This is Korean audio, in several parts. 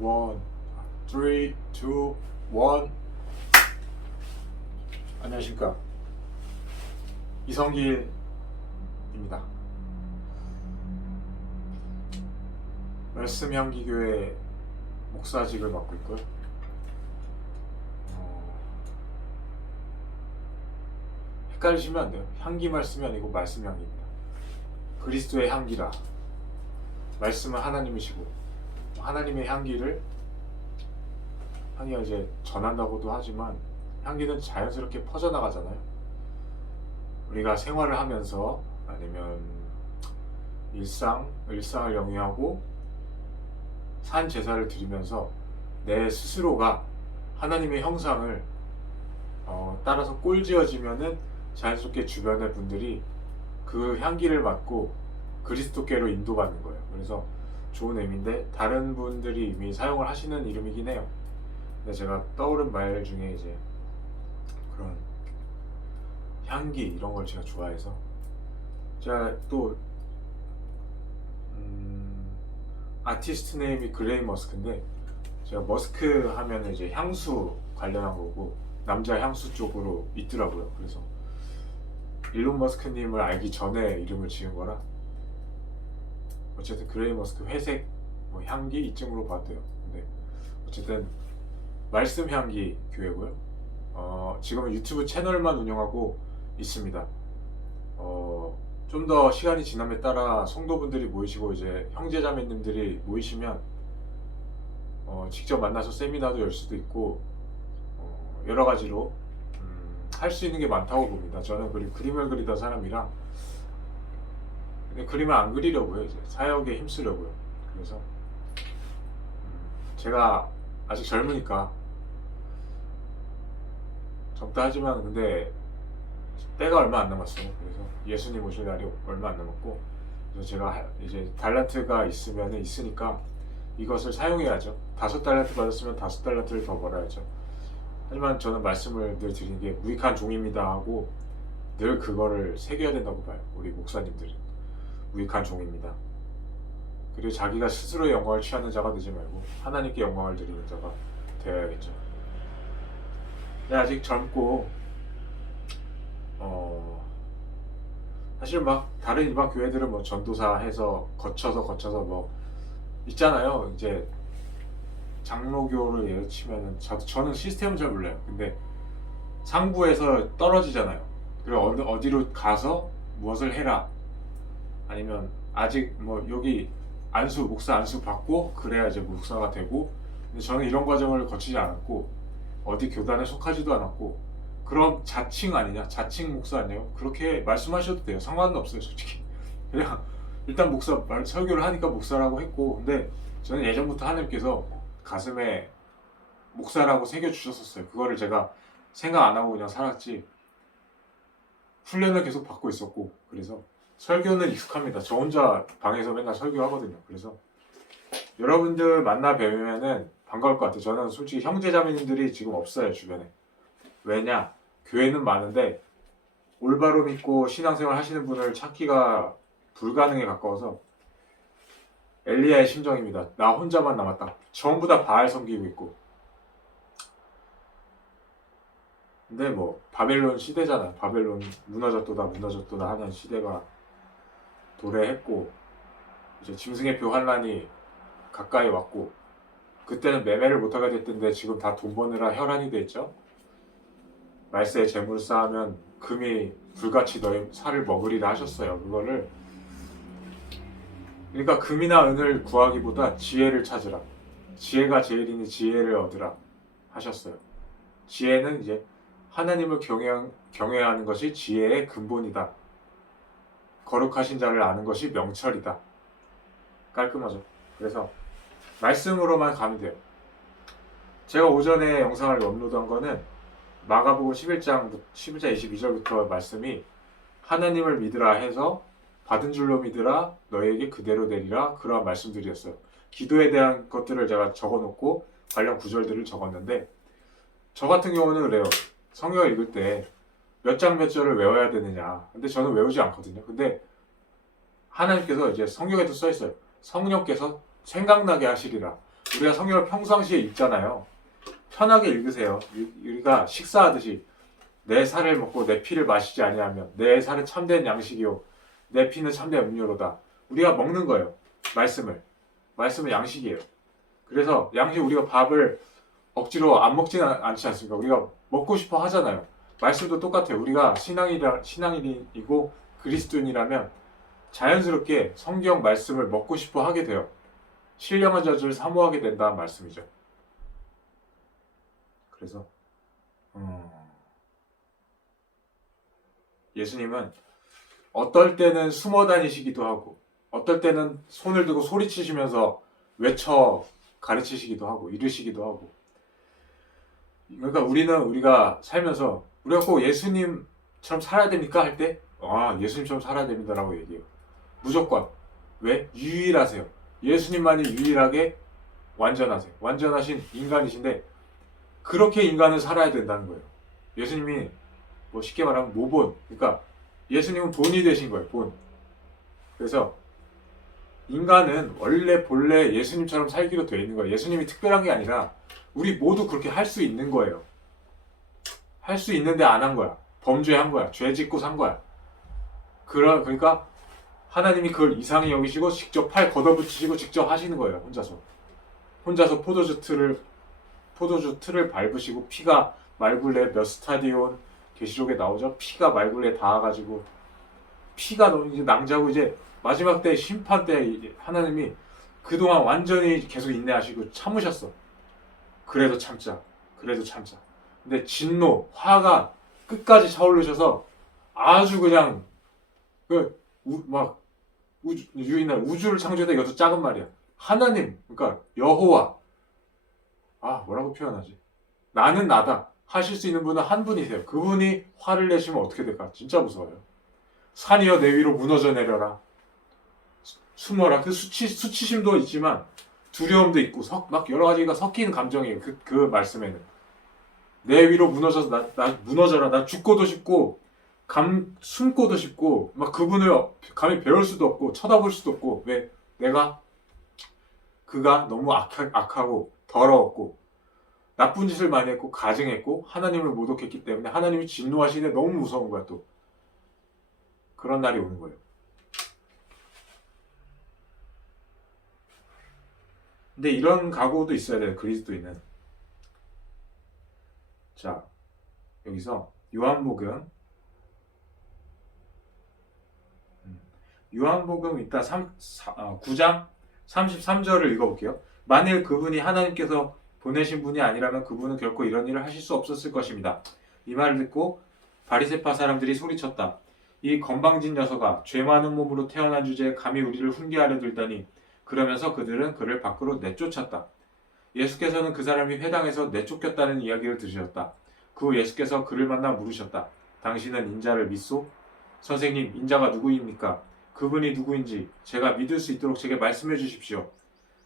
원, 3, 2, 1. 안녕하십니까, 이성길입니다. 말씀향기교회 목사직을 맡고 있고요. 헷갈리시면 안 돼요. 향기 말씀이 아니고 말씀 향기입니다. 그리스도의 향기라. 말씀은 하나님이시고 하나님의 향기가 이제 전한다고도 하지만 향기는 자연스럽게 퍼져나가잖아요. 우리가 생활을 하면서 아니면 일상을 영위하고 산 제사를 드리면서 내 스스로가 하나님의 형상을 따라서 꼴지어지면은 자연스럽게 주변의 분들이 그 향기를 맡고 그리스도께로 인도받는 거예요. 그래서 좋은 의미인데 다른 분들이 이미 사용을 하시는 이름이긴 해요. 근데 제가 떠오른 말 중에 이제 그런 향기 이런 걸 제가 좋아해서 제가 또 아티스트 네임이 그레이 머스크인데 제가 머스크 하면 이제 향수 관련한 거고 남자 향수 쪽으로 있더라고요. 그래서 일론 머스크님을 알기 전에 이름을 지은 거라 어쨌든 그레이 머스크 회색 향기 이쯤으로 봤대요. 근데 어쨌든 말씀 향기 교회고요. 지금은 유튜브 채널만 운영하고 있습니다. 좀 더 시간이 지남에 따라 성도분들이 모이시고 이제 형제자매님들이 모이시면 직접 만나서 세미나도 열 수도 있고 여러 가지로 할 수 있는 게 많다고 봅니다. 저는 그림을 그리던 사람이라 근데 그림을 안 그리려고요. 이제 사역에 힘쓰려고요. 그래서 제가 아직 젊으니까 젊다 하지만 근데 때가 얼마 안 남았어요. 그래서 예수님 오실 날이 얼마 안 남았고 그래서 제가 이제 달란트가 있으니까 이것을 사용해야죠. 5달란트 받았으면 5달란트를 더 벌어야죠. 하지만 저는 말씀을 늘 드리는 게 무익한 종입니다 하고 늘 그거를 새겨야 된다고 봐요. 우리 목사님들은 무익한 종입니다. 그리고 자기가 스스로의 영광을 취하는 자가 되지 말고 하나님께 영광을 드리는 자가 되어야겠죠. 근데 아직 젊고 사실 막 다른 일반 교회들은 뭐 전도사 해서 거쳐서 있잖아요. 이제 장로교를 예를 치면은 저는 시스템은 잘 몰라요. 근데 상부에서 떨어지잖아요. 그리고 어디로 가서 무엇을 해라 아니면 아직 여기 목사 안수 받고 그래야 이제 목사가 되고 근데 저는 이런 과정을 거치지 않았고 어디 교단에 속하지도 않았고 그럼 자칭 아니냐? 자칭 목사 아니에요? 그렇게 말씀하셔도 돼요. 상관은 없어요, 솔직히. 그냥 일단 설교를 하니까 목사라고 했고 근데 저는 예전부터 하나님께서 가슴에 목사라고 새겨주셨었어요. 그거를 제가 생각 안 하고 그냥 살았지 훈련을 계속 받고 있었고 그래서 설교는 익숙합니다. 저 혼자 방에서 맨날 설교하거든요. 그래서 여러분들 만나 뵈면은 반가울 것 같아요. 저는 솔직히 형제자매님들이 지금 없어요, 주변에. 왜냐? 교회는 많은데 올바로 믿고 신앙생활 하시는 분을 찾기가 불가능에 가까워서 엘리야의 심정입니다. 나 혼자만 남았다. 전부 다 바알 섬기고 있고. 근데 바벨론 시대잖아. 바벨론 무너졌도다 하는 시대가 도래했고 이제 짐승의 표 환란이 가까이 왔고 그때는 매매를 못하게 됐던데 지금 다 돈 버느라 혈안이 됐죠. 말세에 재물 쌓으면 금이 불같이 너희 살을 먹으리라 하셨어요. 그러니까 금이나 은을 구하기보다 지혜를 찾으라. 지혜가 제일이니 지혜를 얻으라 하셨어요. 지혜는 이제 하나님을 경외하는 것이 지혜의 근본이다. 거룩하신 자를 아는 것이 명철이다. 깔끔하죠. 그래서 말씀으로만 가면 돼요. 제가 오전에 영상을 업로드한 거는 마가복음 11장 22절부터 말씀이 하나님을 믿으라 해서 받은 줄로 믿으라 너에게 그대로 되리라 그러한 말씀들이었어요. 기도에 대한 것들을 제가 적어놓고 관련 구절들을 적었는데 저 같은 경우는 그래요. 성경을 읽을 때 몇 장 몇 절을 외워야 되느냐. 근데 저는 외우지 않거든요. 근데 하나님께서 이제 성경에도 써 있어요. 성령께서 생각나게 하시리라. 우리가 성경을 평상시에 읽잖아요. 편하게 읽으세요. 우리가 식사하듯이 내 살을 먹고 내 피를 마시지 아니하면 내 살은 참된 양식이요 내 피는 참된 음료로다. 우리가 먹는 거예요. 말씀은 양식이에요. 그래서 우리가 밥을 억지로 안 먹지는 않지 않습니까? 우리가 먹고 싶어 하잖아요. 말씀도 똑같아요. 우리가 신앙인이고 그리스도인이라면 자연스럽게 성경 말씀을 먹고 싶어 하게 돼요. 신령한 젖을 사모하게 된다는 말씀이죠. 그래서 예수님은 어떨 때는 숨어 다니시기도 하고 어떨 때는 손을 들고 소리치시면서 외쳐 가르치시기도 하고 이르시기도 하고. 그러니까 우리가 살면서 우리가 꼭 예수님처럼 살아야 됩니까? 할 때 예수님처럼 살아야 됩니다라고 얘기해요. 무조건. 왜? 유일하세요. 예수님만이 유일하게 완전하세요. 완전하신 인간이신데 그렇게 인간은 살아야 된다는 거예요. 예수님이 뭐 쉽게 말하면 모본. 그러니까 예수님은 본이 되신 거예요. 본. 그래서 인간은 본래 예수님처럼 살기로 되어 있는 거예요. 예수님이 특별한 게 아니라 우리 모두 그렇게 할 수 있는 거예요. 할 수 있는데 안 한 거야. 범죄한 거야. 죄 짓고 산 거야. 그러니까 하나님이 그걸 이상히 여기시고 직접 팔 걷어붙이시고 직접 하시는 거예요. 혼자서 포도주 틀을 밟으시고 피가 말굴레 몇 스타디온 계시록에 나오죠. 피가 말굴레에 닿아가지고 피가 너무 이제 낭자고 이제 마지막 때 심판 때 하나님이 그동안 완전히 계속 인내하시고 참으셨어. 그래도 참자. 근데 진노, 화가 끝까지 차오르셔서 아주 그냥 유인한 우주를 창조했다. 이것도 작은 말이야. 하나님, 그러니까 여호와. 뭐라고 표현하지? 나는 나다. 하실 수 있는 분은 한 분이세요. 그분이 화를 내시면 어떻게 될까? 진짜 무서워요. 산이여 내 위로 무너져 내려라. 숨어라. 그 수치심도 있지만 두려움도 있고 막 여러 가지가 섞이는 감정이에요. 그 말씀에는. 내 위로 무너져서 나 무너져라. 나 죽고도 싶고 숨고도 싶고 막 그분을 감히 배울 수도 없고 쳐다볼 수도 없고. 왜? 그가 너무 악하고 더러웠고 나쁜 짓을 많이 했고 가증했고 하나님을 모독했기 때문에 하나님이 진노하시는데 너무 무서운 거야. 또 그런 날이 오는 거예요. 근데 이런 각오도 있어야 돼요. 그리스도인은. 자, 여기서 요한복음 이따 9장 33절을 읽어볼게요. 만일 그분이 하나님께서 보내신 분이 아니라면 그분은 결코 이런 일을 하실 수 없었을 것입니다. 이 말을 듣고 바리새파 사람들이 소리쳤다. 이 건방진 녀석아, 죄 많은 몸으로 태어난 주제에 감히 우리를 훈계하려 들다니. 그러면서 그들은 그를 밖으로 내쫓았다. 예수께서는 그 사람이 회당에서 내쫓겼다는 이야기를 들으셨다. 그 후 예수께서 그를 만나 물으셨다. 당신은 인자를 믿소? 선생님, 인자가 누구입니까? 그분이 누구인지 제가 믿을 수 있도록 제게 말씀해 주십시오.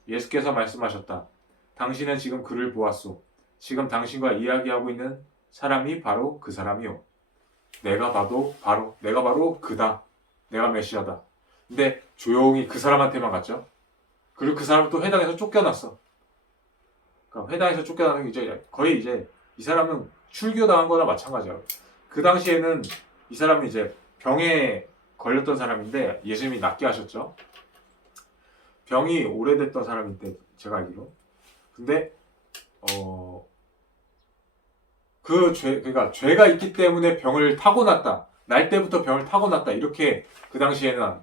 예수께서 말씀하셨다. 당신은 지금 그를 보았소. 지금 당신과 이야기하고 있는 사람이 바로 그 사람이요. 내가 바로 그다. 내가 메시아다. 근데 조용히 그 사람한테만 갔죠. 그리고 그 사람은 또 회당에서 쫓겨났어. 그러니까 회당에서 쫓겨나는 게 거의 이 사람은 출교당한 거나 마찬가지야. 그 당시에는 이 사람이 병에 걸렸던 사람인데 예수님이 낫게 하셨죠. 병이 오래됐던 사람인데 제가 알기로. 근데 그러니까 죄가 있기 때문에 병을 타고났다. 날 때부터 병을 타고났다. 이렇게 그 당시에는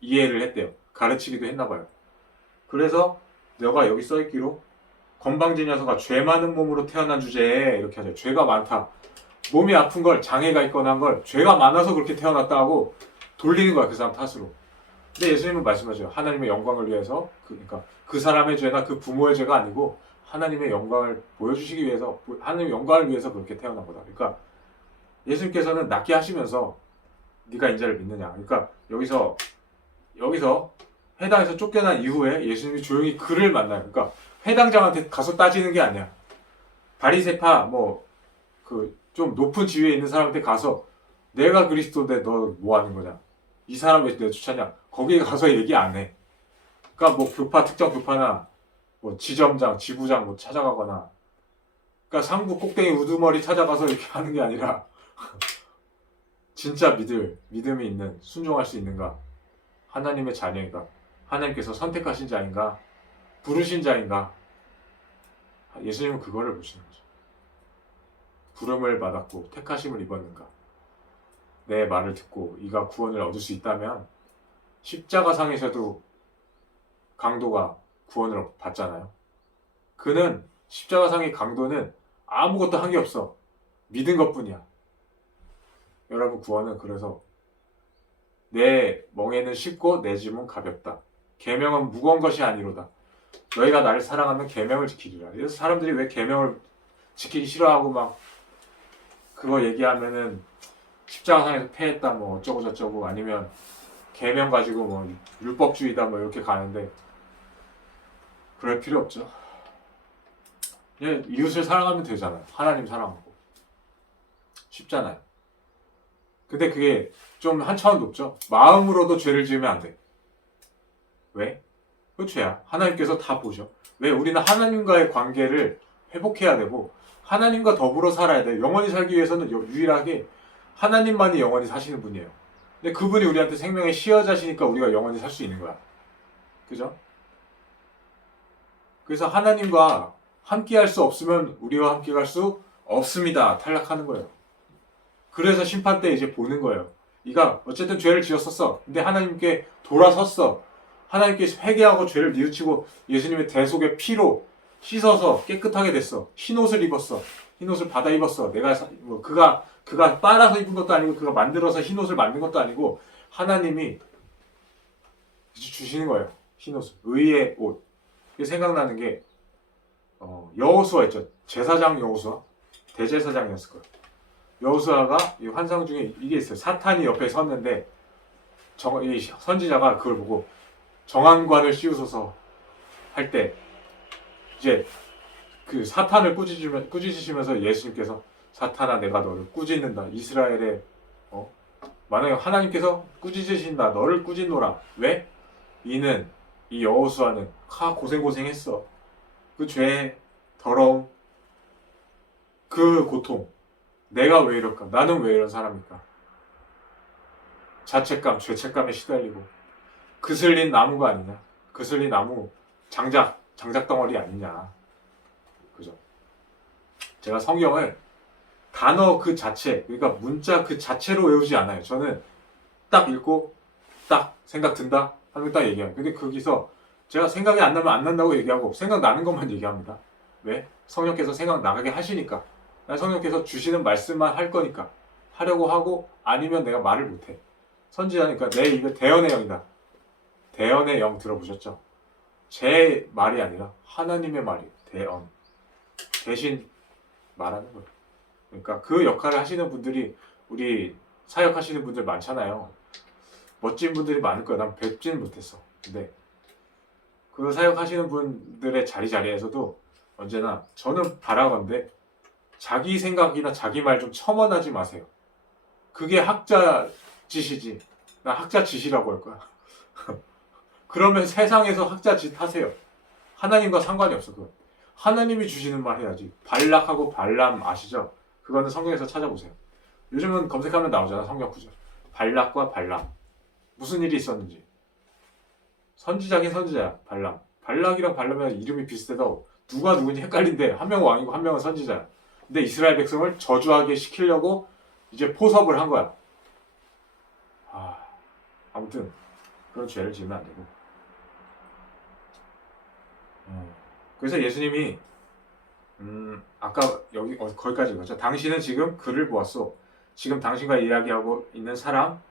이해를 했대요. 가르치기도 했나 봐요. 그래서 너가 여기 써있기로 건방진 녀석아 죄 많은 몸으로 태어난 주제에 이렇게 하죠. 죄가 많다. 몸이 아픈 걸 장애가 있거나 한 걸 죄가 많아서 그렇게 태어났다 하고 돌리는 거야. 그 사람 탓으로. 근데 예수님은 말씀하죠. 하나님의 영광을 위해서 그러니까 그 사람의 죄나 그 부모의 죄가 아니고 하나님의 영광을 보여주시기 위해서 하나님의 영광을 위해서 그렇게 태어난 거다. 그러니까 예수님께서는 낫게 하시면서 네가 인자를 믿느냐. 그러니까 여기서 회당에서 쫓겨난 이후에 예수님이 조용히 그를 만나요. 그러니까 회당장한테 가서 따지는 게 아니야. 바리새파 좀 높은 지위에 있는 사람한테 가서 내가 그리스도인데 너 뭐 하는 거냐. 이 사람 왜 내쫓았냐. 거기에 가서 얘기 안 해. 그러니까 특정 교파나 뭐 지점장, 지부장 뭐 찾아가거나, 그러니까 상부 꼭대기 우두머리 찾아가서 이렇게 하는 게 아니라 진짜 믿음이 있는, 순종할 수 있는가, 하나님의 자녀인가, 하나님께서 선택하신 자인가, 부르신 자인가. 예수님은 그거를 보시는 거죠. 부름을 받았고 택하심을 입었는가. 내 말을 듣고 이가 구원을 얻을 수 있다면 십자가상에서도 강도가 구원을 받잖아요. 그는 십자가상의 강도는 아무것도 한 게 없어. 믿은 것뿐이야. 여러분, 구원은 그래서 내 멍에는 쉽고 내 짐은 가볍다. 계명은 무거운 것이 아니로다. 너희가 나를 사랑하면 계명을 지키리라. 그래서 사람들이 왜 계명을 지키기 싫어하고 막 그거 얘기하면은 십자가상에서 패했다 뭐 어쩌고 저쩌고, 아니면 계명 가지고 뭐 율법주의다 뭐 이렇게 가는데, 그럴 필요 없죠. 그냥 이웃을 사랑하면 되잖아요. 하나님 사랑하고. 쉽잖아요. 근데 그게 좀 한 차원 높죠. 마음으로도 죄를 지으면 안 돼. 왜? 그 죄야. 하나님께서 다 보셔. 왜? 우리는 하나님과의 관계를 회복해야 되고 하나님과 더불어 살아야 돼. 영원히 살기 위해서는 유일하게 하나님만이 영원히 사시는 분이에요. 근데 그분이 우리한테 생명의 시여자시니까 우리가 영원히 살 수 있는 거야. 그죠? 그래서 하나님과 함께 할 수 없으면 우리와 함께 갈 수 없습니다. 탈락하는 거예요. 그래서 심판 때 이제 보는 거예요. 네가 어쨌든 죄를 지었었어. 근데 하나님께 돌아섰어. 하나님께 회개하고 죄를 뉘우치고 예수님의 대속의 피로 씻어서 깨끗하게 됐어. 흰 옷을 입었어. 흰 옷을 받아 입었어. 내가 뭐 그가 빨아서 입은 것도 아니고 그가 만들어서 흰 옷을 만든 것도 아니고 하나님이 주시는 거예요. 흰 옷을. 의의 옷. 생각나는 게 여호수아 있죠. 제사장 여호수아. 대제사장이었을 거예요. 여호수아가 이 환상 중에 이게 있어요. 사탄이 옆에 섰는데 이 선지자가 그걸 보고 정한관을 씌우소서 할 때 이제 그 사탄을 꾸짖으시면서 예수님께서 사탄아 내가 너를 꾸짖는다. 이스라엘의 만약에 하나님께서 꾸짖으신다. 너를 꾸짖노라. 왜? 이 여호수아는 고생했어. 그 죄, 더러움, 그 고통. 내가 왜 이럴까? 나는 왜 이런 사람일까? 자책감, 죄책감에 시달리고 그슬린 나무가 아니냐? 그슬린 나무 장작 덩어리 아니냐? 그죠? 제가 성경을 단어 그 자체, 그러니까 문자 그 자체로 외우지 않아요. 저는 딱 읽고 딱 생각 든다 하면 딱 얘기해요. 근데 거기서 제가 생각이 안 나면 안 난다고 얘기하고 생각나는 것만 얘기합니다. 왜? 성령께서 생각 나가게 하시니까. 성령께서 주시는 말씀만 할 거니까. 하려고 하고 아니면 내가 말을 못해. 선지자니까 내 입에 대언의 영이다. 대언의 영 들어보셨죠? 제 말이 아니라 하나님의 말이에요. 대언. 대신 말하는 거예요. 그러니까 그 역할을 하시는 분들이 우리 사역하시는 분들 많잖아요. 멋진 분들이 많을 거야. 난 뵙지는 못했어. 근데 그 사역하시는 분들의 자리에서도 언제나 저는 바라건대 자기 생각이나 자기 말 좀 첨언하지 마세요. 그게 학자 짓이지. 나 학자 짓이라고 할 거야. 그러면 세상에서 학자 짓 하세요. 하나님과 상관이 없어. 그건. 하나님이 주시는 말 해야지. 발락하고 발람 아시죠? 그거는 성경에서 찾아보세요. 요즘은 검색하면 나오잖아. 성경 구절. 발락과 발람. 무슨 일이 있었는지. 선지자긴 선지자야. 발람. 발락이랑 발람이랑 이름이 비슷해도 누가 누군지 헷갈린데 한 명은 왕이고 한 명은 선지자야. 근데 이스라엘 백성을 저주하게 시키려고 이제 포섭을 한 거야. 아무튼 그런 죄를 지으면 안 되고. 그래서 예수님이 아까 여기 거기까지 갔죠. 당신은 지금 그를 보았소. 지금 당신과 이야기하고 있는 사람,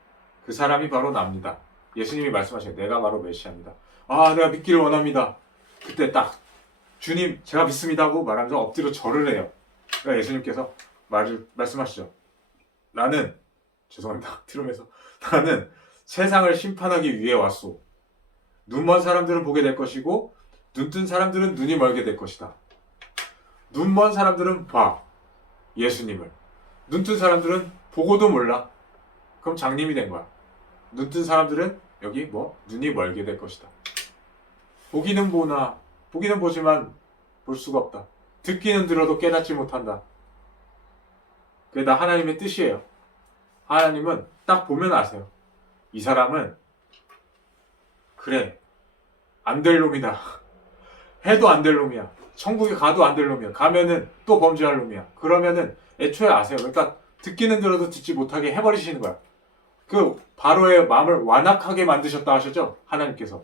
그 사람이 바로 납니다. 예수님이 말씀하셔요. 내가 바로 메시아입니다. 내가 믿기를 원합니다. 그때 딱 주님 제가 믿습니다 하고 말하면서 엎드려 절을 해요. 그러니까 예수님께서 말씀하시죠. 나는 죄송합니다. 들으면서 나는 세상을 심판하기 위해 왔소. 눈먼 사람들은 보게 될 것이고 눈뜬 사람들은 눈이 멀게 될 것이다. 눈먼 사람들은 봐. 예수님을. 눈뜬 사람들은 보고도 몰라. 그럼 장님이 된 거야. 눈뜬 사람들은 여기 눈이 멀게 될 것이다. 보기는 보나 보기는 보지만 볼 수가 없다. 듣기는 들어도 깨닫지 못한다. 그게 다 하나님의 뜻이에요. 하나님은 딱 보면 아세요. 이 사람은 그래, 안 될 놈이다. 해도 안 될 놈이야. 천국에 가도 안 될 놈이야. 가면은 또 범죄할 놈이야. 그러면은 애초에 아세요. 그러니까 듣기는 들어도 듣지 못하게 해버리시는 거야. 그 바로의 마음을 완악하게 만드셨다 하셨죠? 하나님께서.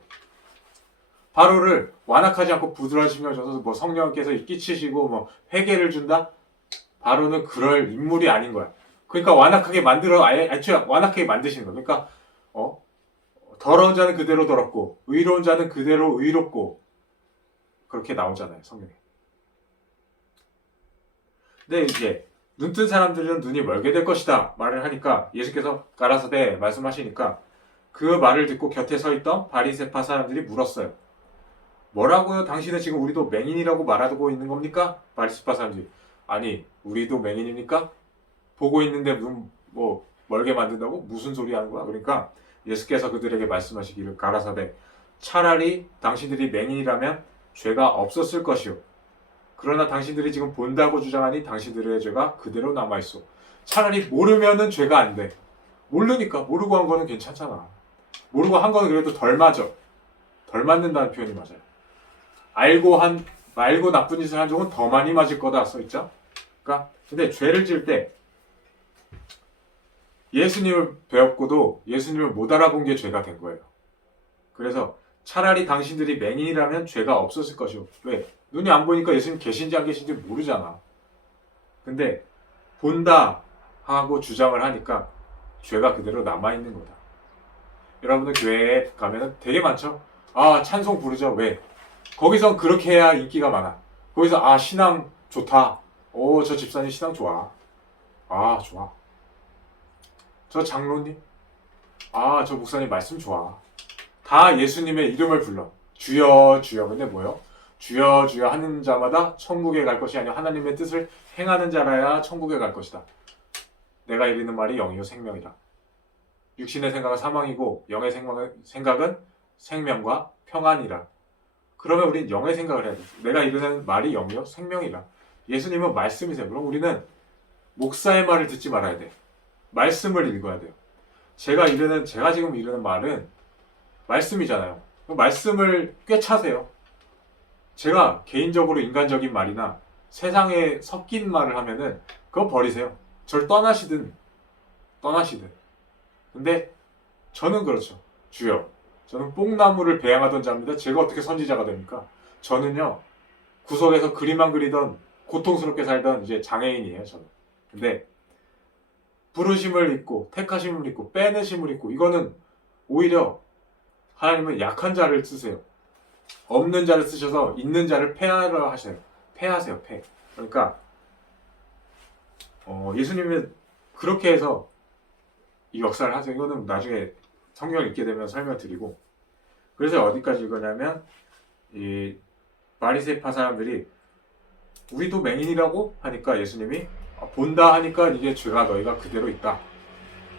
바로를 완악하지 않고 부드러운 심령을 줘서 뭐 성령께서 끼치시고 뭐 회개를 준다? 바로는 그럴 인물이 아닌 거야. 그러니까 완악하게 만들어, 애초에 완악하게 만드시는 거야. 그러니까, 더러운 자는 그대로 더럽고, 의로운 자는 그대로 의롭고, 그렇게 나오잖아요, 성경에. 근데 이제, 눈뜬 사람들은 눈이 멀게 될 것이다 말을 하니까, 예수께서 가라사대 말씀하시니까, 그 말을 듣고 곁에 서 있던 바리새파 사람들이 물었어요. 뭐라고요? 당신은 지금 우리도 맹인이라고 말하고 있는 겁니까? 바리새파 사람들이. 아니, 우리도 맹인입니까? 보고 있는데 눈 뭐 멀게 만든다고? 무슨 소리 하는 거야? 그러니까 예수께서 그들에게 말씀하시기를 가라사대 차라리 당신들이 맹인이라면 죄가 없었을 것이요. 그러나 당신들이 지금 본다고 주장하니 당신들의 죄가 그대로 남아있어. 차라리 모르면은 죄가 안 돼. 모르니까 모르고 한 거는 괜찮잖아. 모르고 한 거는 그래도 덜 맞아. 덜 맞는다는 표현이 맞아요. 알고 나쁜 짓을 한 적은 더 많이 맞을 거다 써있죠. 그러니까 근데 죄를 지을 때 예수님을 배웠고도 예수님을 못 알아본 게 죄가 된 거예요. 그래서 차라리 당신들이 맹인이라면 죄가 없었을 것이오. 왜? 눈이 안 보니까 예수님 계신지 안 계신지 모르잖아. 근데 본다 하고 주장을 하니까 죄가 그대로 남아있는 거다. 여러분들 교회에 가면은 되게 많죠? 아, 찬송 부르죠. 왜? 거기선 그렇게 해야 인기가 많아. 거기서 신앙 좋다. 저 집사님 신앙 좋아. 좋아. 저 장로님? 저 목사님 말씀 좋아. 다 예수님의 이름을 불러. 주여 주여. 근데 뭐요? 주여 주여 하는 자마다 천국에 갈 것이 아니라 하나님의 뜻을 행하는 자라야 천국에 갈 것이다. 내가 이르는 말이 영이요 생명이다. 육신의 생각은 사망이고 영의 생각은 생명과 평안이라. 그러면 우린 영의 생각을 해야 돼. 내가 이르는 말이 영이요 생명이라. 예수님은 말씀이세요. 그럼 우리는 목사의 말을 듣지 말아야 돼. 말씀을 읽어야 돼요. 제가 지금 이르는 말은 말씀이잖아요. 말씀을 꿰차세요. 제가 개인적으로 인간적인 말이나 세상에 섞인 말을 하면은 그거 버리세요. 절 떠나시든. 근데 저는 그렇죠. 주여. 저는 뽕나무를 배양하던 자입니다. 제가 어떻게 선지자가 됩니까? 저는요. 구석에서 그림만 그리던 고통스럽게 살던 이제 장애인이에요. 저는. 근데 부르심을 입고 택하심을 입고 빼내심을 입고 이거는 오히려 하나님은 약한 자를 쓰세요. 없는 자를 쓰셔서 있는 자를 폐하려 하셔요. 폐하세요. 폐. 그러니까 예수님은 그렇게 해서 이 역사를 하세요. 이거는 나중에 성경을 읽게 되면 설명드리고. 그래서 어디까지 읽었냐면 이 바리새파 사람들이 우리도 맹인이라고 하니까 예수님이 본다 하니까 이게 죄가 너희가 그대로 있다.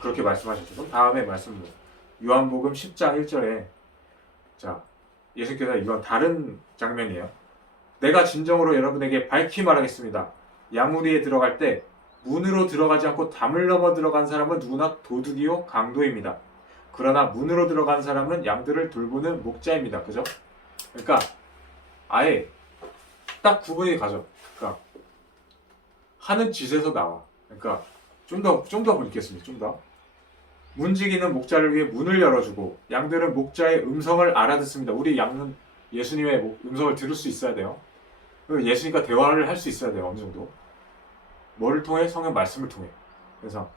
그렇게 말씀하셨죠. 그럼 다음에 말씀으로 요한복음 10장 1절에 자 예수께서 이건 다른 장면이에요. 내가 진정으로 여러분에게 밝히 말하겠습니다. 양우리에 들어갈 때 문으로 들어가지 않고 담을 넘어 들어간 사람은 누구나 도둑이요 강도입니다. 그러나 문으로 들어간 사람은 양들을 돌보는 목자입니다. 그죠? 그러니까 아예 딱 구분이 가죠. 그러니까 하는 짓에서 나와. 그러니까 좀 더 읽겠습니다. 좀 더. 문지기는 목자를 위해 문을 열어주고 양들은 목자의 음성을 알아듣습니다. 우리 양은 예수님의 음성을 들을 수 있어야 돼요. 예수님과 대화를 할 수 있어야 돼요. 어느 정도. 뭐를 통해? 성경 말씀을 통해. 그래서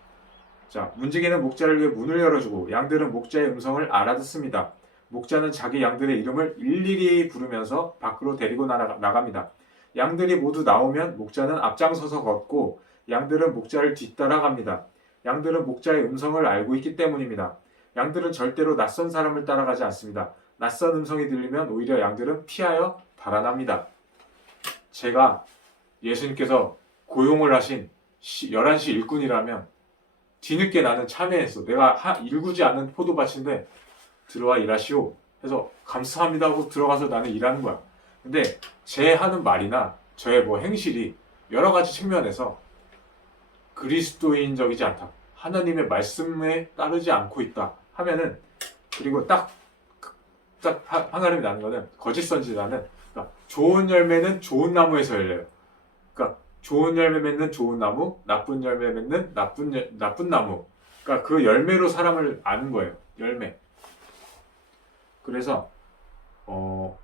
자, 문지기는 목자를 위해 문을 열어주고 양들은 목자의 음성을 알아듣습니다. 목자는 자기 양들의 이름을 일일이 부르면서 밖으로 데리고 나갑니다. 양들이 모두 나오면 목자는 앞장서서 걷고 양들은 목자를 뒤따라갑니다. 양들은 목자의 음성을 알고 있기 때문입니다. 양들은 절대로 낯선 사람을 따라가지 않습니다. 낯선 음성이 들리면 오히려 양들은 피하여 달아납니다. 제가 예수님께서 고용을 하신 11시 일꾼이라면 뒤늦게 나는 참여했어. 내가 일구지 않은 포도밭인데 들어와 일하시오 해서 감사합니다 하고 들어가서 나는 일하는 거야. 근데 제 하는 말이나 저의 뭐 행실이 여러 가지 측면에서 그리스도인적이지 않다. 하나님의 말씀에 따르지 않고 있다 하면은, 그리고 딱 판가름이 나는 거는 거짓 선지자는, 그러니까 좋은 열매는 좋은 나무에서 열려요. 그러니까 좋은 열매 맺는 좋은 나무, 나쁜 열매 맺는 나쁜 나무. 그러니까 그 열매로 사람을 아는 거예요. 열매. 그래서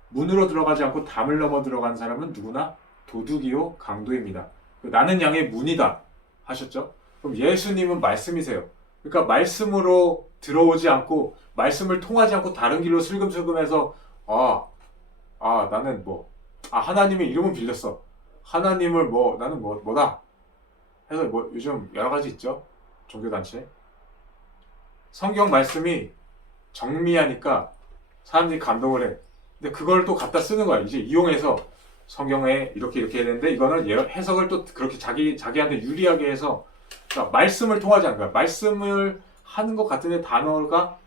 문으로 들어가지 않고 담을 넘어 들어간 사람은 누구나 도둑이요 강도입니다. 나는 양의 문이다 하셨죠? 그럼 예수님은 말씀이세요. 그러니까 말씀으로 들어오지 않고 말씀을 통하지 않고 다른 길로 슬금슬금해서 나는 하나님의 이름은 빌렸어. 하나님을 나는 뭐다 해서 요즘 여러 가지 있죠. 종교단체. 성경 말씀이 정미하니까 사람들이 감동을 해. 근데 그걸 또 갖다 쓰는 거야. 이제 이용해서 성경에 이렇게 해야 되는데 이거는 해석을 또 그렇게 자기한테 유리하게 해서, 그러니까 말씀을 통하지 않는 거야. 말씀을 하는 것 같은데 단어가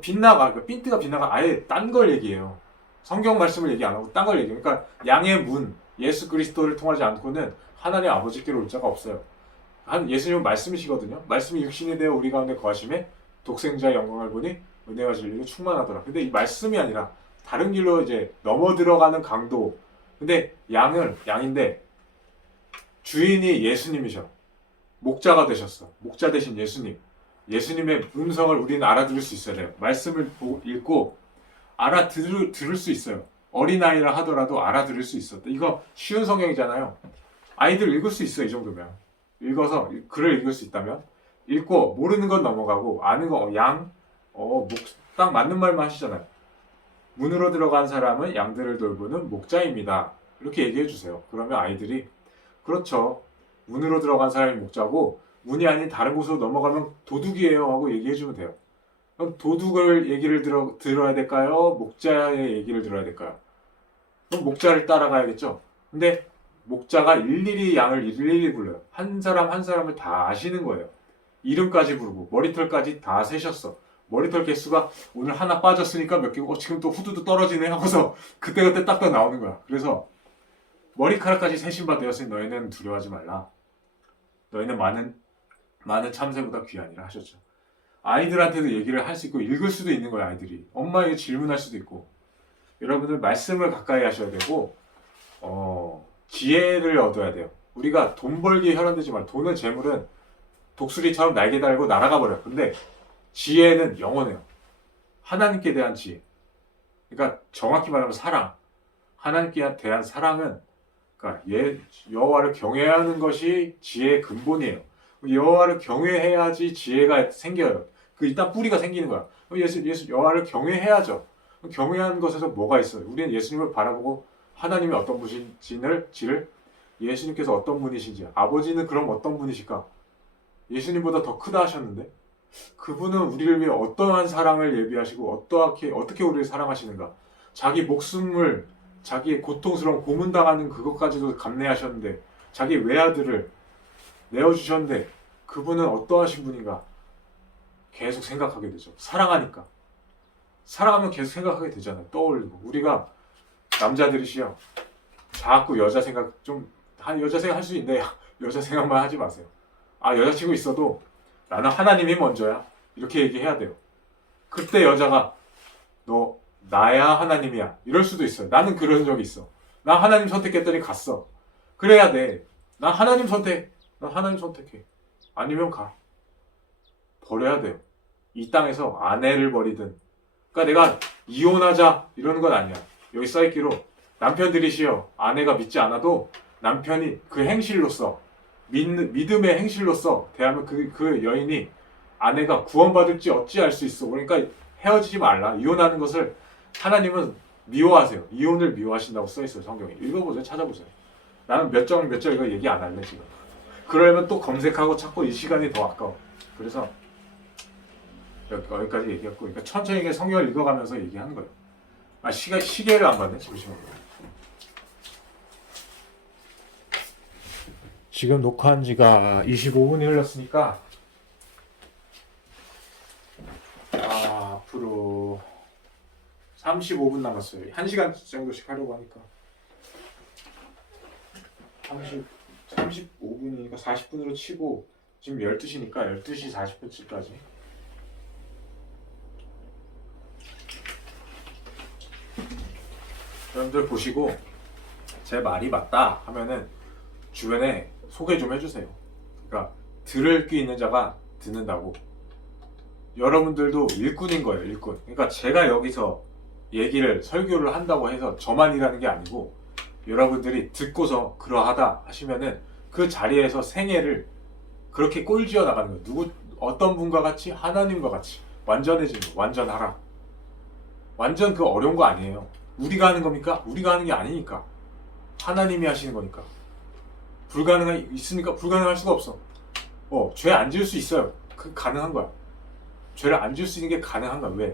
빗나가, 그러니까 핀트가 빗나가 아예 딴 걸 얘기해요. 성경 말씀을 얘기 안 하고 딴 걸 얘기해요. 그러니까 양의 문, 예수 그리스도를 통하지 않고는 하나님 아버지께로 올 자가 없어요. 예수님은 말씀이시거든요. 말씀이 육신이 되어 우리 가운데 거하심에 독생자의 영광을 보니 은혜와 진리로 충만하더라. 근데 이 말씀이 아니라 다른 길로 이제 넘어 들어가는 강도. 근데 양인데 주인이 예수님이셔. 목자가 되셨어. 목자 되신 예수님. 예수님의 음성을 우리는 알아들을 수 있어야 돼요. 말씀을 읽고 들을 수 있어요. 어린아이라 하더라도 알아들을 수 있어. 이거 쉬운 성경이잖아요. 아이들 읽을 수 있어, 이 정도면. 읽어서 글을 읽을 수 있다면. 읽고 모르는 건 넘어가고 아는 거 딱 맞는 말만 하시잖아요. 문으로 들어간 사람은 양들을 돌보는 목자입니다. 이렇게 얘기해 주세요. 그러면 아이들이 그렇죠. 문으로 들어간 사람이 목자고 문이 아닌 다른 곳으로 넘어가면 도둑이에요 하고 얘기해 주면 돼요. 그럼 도둑을 얘기를 들어야 될까요? 목자의 얘기를 들어야 될까요? 그럼 목자를 따라가야겠죠. 근데 목자가 일일이 양을 일일이 불러요. 한 사람 한 사람을 다 아시는 거예요. 이름까지 부르고 머리털까지 다 세셨어. 머리털 개수가 오늘 하나 빠졌으니까 몇 개고 지금 또 후두두 떨어지네 하고서 그때그때 딱딱 나오는 거야. 그래서 머리카락까지 세신 바 되었으니 너희는 두려워하지 말라. 너희는 많은 참새보다 귀하니라 하셨죠. 아이들한테도 얘기를 할 수 있고 읽을 수도 있는 거야. 아이들이 엄마에게 질문할 수도 있고. 여러분들 말씀을 가까이 하셔야 되고 지혜를 얻어야 돼요. 우리가 돈 벌기에 혈안되지 말고, 돈은 재물은 독수리처럼 날개 달고 날아가 버려요. 근데 지혜는 영원해요. 하나님께 대한 지혜. 그러니까 정확히 말하면 사랑. 하나님께 대한 사랑은, 그러니까 여호와를 경외하는 것이 지혜의 근본이에요. 여호와를 경외해야지 지혜가 생겨요. 일단 뿌리가 생기는 거야. 여호와를 경외해야죠. 경외하는 것에서 뭐가 있어요? 우리는 예수님을 바라보고 하나님이 어떤 분이신지를 예수님께서 어떤 분이신지, 아버지는 그럼 어떤 분이실까? 예수님보다 더 크다 하셨는데 그분은 우리를 위해 어떠한 사랑을 예비하시고 어떻게 우리를 사랑하시는가? 자기 목숨을, 자기의 고통스러운 고문당하는 그것까지도 감내하셨는데 자기 외아들을 내어주셨는데 그분은 어떠하신 분인가? 계속 생각하게 되죠. 사랑하면 계속 생각하게 되잖아요. 떠올리고. 우리가 남자들이시여 자꾸 여자 생각 할 수 있는데 여자 생각만 하지 마세요. 여자친구 있어도 나는 하나님이 먼저야. 이렇게 얘기해야 돼요. 그때 여자가 너 나야 하나님이야. 이럴 수도 있어요. 나는 그런 적이 있어. 나 하나님 선택했더니 갔어. 그래야 돼. 난 하나님 선택해. 아니면 가. 버려야 돼요. 이 땅에서 아내를 버리든. 그러니까 내가 이혼하자 이러는 건 아니야. 여기 써있기로 남편들이시여 아내가 믿지 않아도 남편이 그 행실로서 믿음의 행실로서 대하면 그 여인이 아내가 구원받을지 어찌 알 수 있어. 그러니까 헤어지지 말라. 이혼하는 것을 하나님은 미워하세요. 이혼을 미워하신다고 써있어요. 성경에. 읽어보세요. 찾아보세요. 나는 몇 절 이거 얘기 안 할래 지금. 그러려면 또 검색하고 찾고 이 시간이 더 아까워. 그래서 여기까지 얘기했고, 그러니까 천천히 성경을 읽어가면서 얘기하는 거예요. 시계를 안 봤네. 잠시만요. 지금 녹화한 지가 25분이 흘렀으니까 앞으로 35분 남았어요. 1시간 정도씩 하려고 하니까 35분이니까 40분으로 치고 지금 12시니까 12시 40분쯤까지. 여러분들 보시고 제 말이 맞다 하면은 주변에 소개 좀 해주세요. 그러니까 들을 귀 있는 자가 듣는다고. 여러분들도 일꾼인 거예요, 일꾼. 그러니까 제가 여기서 얘기를 설교를 한다고 해서 저만이라는 게 아니고 여러분들이 듣고서 그러하다 하시면은 그 자리에서 생애를 그렇게 꼴지어 나가는 거예요. 어떤 분과 같이? 하나님과 같이 완전해지는 거, 완전하라. 완전 그 어려운 거 아니에요. 우리가 하는 겁니까? 우리가 하는 게 아니니까. 하나님이 하시는 거니까. 있으니까 불가능할 수가 없어. 죄 안 지을 수 있어요. 그 가능한 거야. 죄를 안 지을 수 있는 게 가능한 거야. 왜?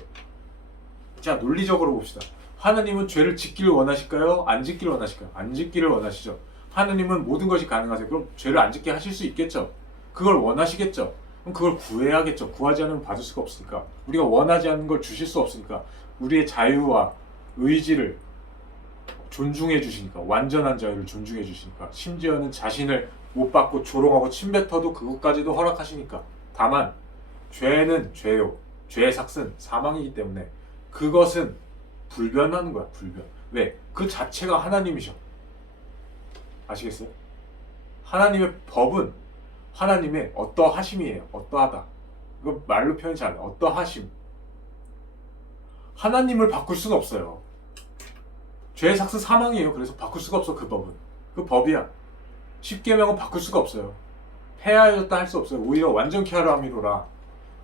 자, 논리적으로 봅시다. 하나님은 죄를 짓기를 원하실까요? 안 짓기를 원하실까요? 안 짓기를 원하시죠. 하나님은 모든 것이 가능하세요. 그럼 죄를 안 짓게 하실 수 있겠죠. 그걸 원하시겠죠. 그럼 그걸 구해야겠죠. 구하지 않으면 받을 수가 없으니까. 우리가 원하지 않는 걸 주실 수 없으니까. 우리의 자유와 의지를 존중해 주시니까. 완전한 자유를 존중해 주시니까. 심지어는 자신을 못 받고 조롱하고 침뱉어도 그것까지도 허락하시니까. 다만 죄는 죄요. 죄의 삭은 사망이기 때문에 그것은 불변하는 거야. 불변. 왜? 그 자체가 하나님이셔. 아시겠어요? 하나님의 법은 하나님의 어떠하심이에요. 어떠하다. 이거 말로 표현이 잘 안 돼. 어떠하심. 하나님을 바꿀 수는 없어요. 죄의 삭은 사망이에요. 그래서 바꿀 수가 없어. 그 법은. 그 법이야. 십계명은 바꿀 수가 없어요. 폐하여졌다 할 수 없어요. 오히려 완전케 하라 함이로라.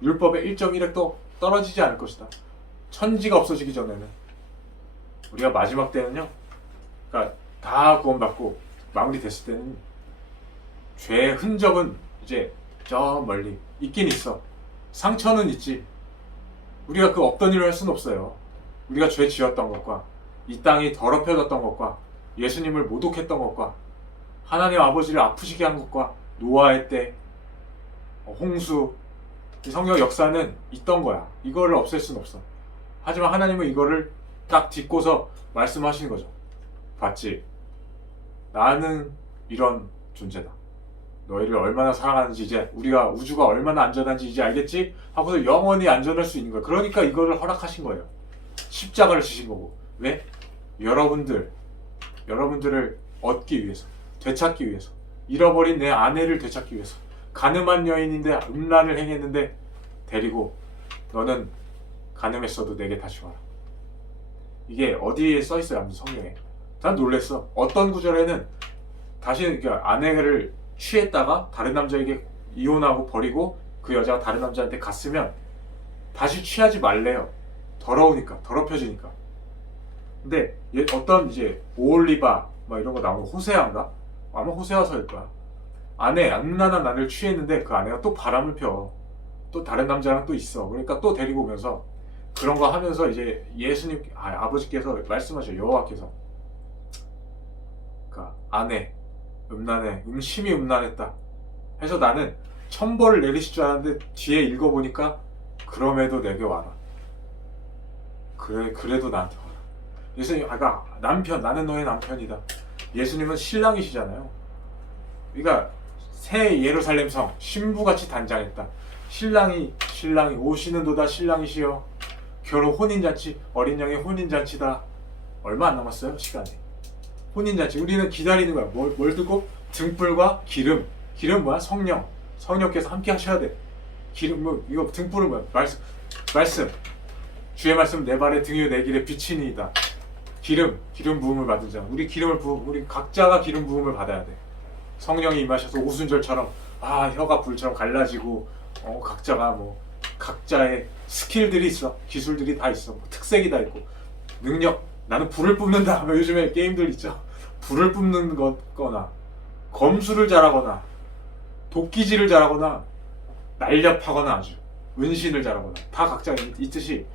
율법의 1.1획도 떨어지지 않을 것이다. 천지가 없어지기 전에는. 우리가 마지막 때는요, 그러니까 다 구원받고 마무리됐을 때는 죄의 흔적은 이제 저 멀리 있긴 있어. 상처는 있지. 우리가 그 없던 일을 할 수는 없어요. 우리가 죄 지었던 것과 이 땅이 더럽혀졌던 것과 예수님을 모독했던 것과 하나님 아버지를 아프시게 한 것과 노아의 때, 홍수, 성경 역사는 있던 거야. 이거를 없앨 수는 없어. 하지만 하나님은 이거를 딱 딛고서 말씀하시는 거죠. 봤지? 나는 이런 존재다. 너희를 얼마나 사랑하는지 이제 우주가 얼마나 안전한지 이제 알겠지? 하고서 영원히 안전할 수 있는 거야. 그러니까 이거를 허락하신 거예요. 십자가를 지신 거고. 왜? 여러분들을 얻기 위해서, 되찾기 위해서, 잃어버린 내 아내를 되찾기 위해서, 가늠한 여인인데 음란을 행했는데 데리고 너는 가늠했어도 내게 다시 와라. 이게 어디에 써있어요? 아무튼 성경에. 난 놀랬어. 어떤 구절에는 다시 그러니까 아내를 취했다가 다른 남자에게 이혼하고 버리고 그 여자가 다른 남자한테 갔으면 다시 취하지 말래요. 더러우니까, 더럽혀지니까. 근데 어떤 이제 오올리바 막 이런 거 나오는 호세아인가? 아마 호세아서일 거야. 음란한 아내를 취했는데 그 아내가 또 바람을 펴. 또 다른 남자랑 또 있어. 그러니까 또 데리고 오면서 그런 거 하면서 이제 예수님, 아버지께서 말씀하셔요. 여호와께서. 그러니까 아내, 음란해, 심히 음란했다. 해서 나는 천벌을 내리실 줄 알았는데 뒤에 읽어보니까 그럼에도 내게 와라. 그래도 나한테 와라. 예수님, 남편, 나는 너의 남편이다. 예수님은 신랑이시잖아요. 그러니까 새 예루살렘 성 신부같이 단장했다. 신랑이 오시는도다. 신랑이시여. 결혼 혼인잔치, 어린 양의 혼인잔치다. 얼마 안 남았어요, 시간이. 혼인잔치. 우리는 기다리는 거야. 뭘 듣고? 등불과 기름. 기름 뭐야? 성령께서 함께 하셔야 돼. 기름 이거 등불은 뭐야? 말씀. 주의 말씀 내 발에 등 위에 내 길에 비치니이다. 기름 부음을 받은 자. 우리 각자가 기름 부음을 받아야 돼. 성령이 임하셔서 오순절처럼 혀가 불처럼 갈라지고 각자의 스킬들이 있어. 기술들이 다 있어. 특색이 다 있고 능력. 나는 불을 뿜는다. 요즘에 게임들 있죠. 불을 뿜는 거나 검술을 잘하거나 도끼질을 잘하거나 날렵하거나 아주 은신을 잘하거나 다 각자 있듯이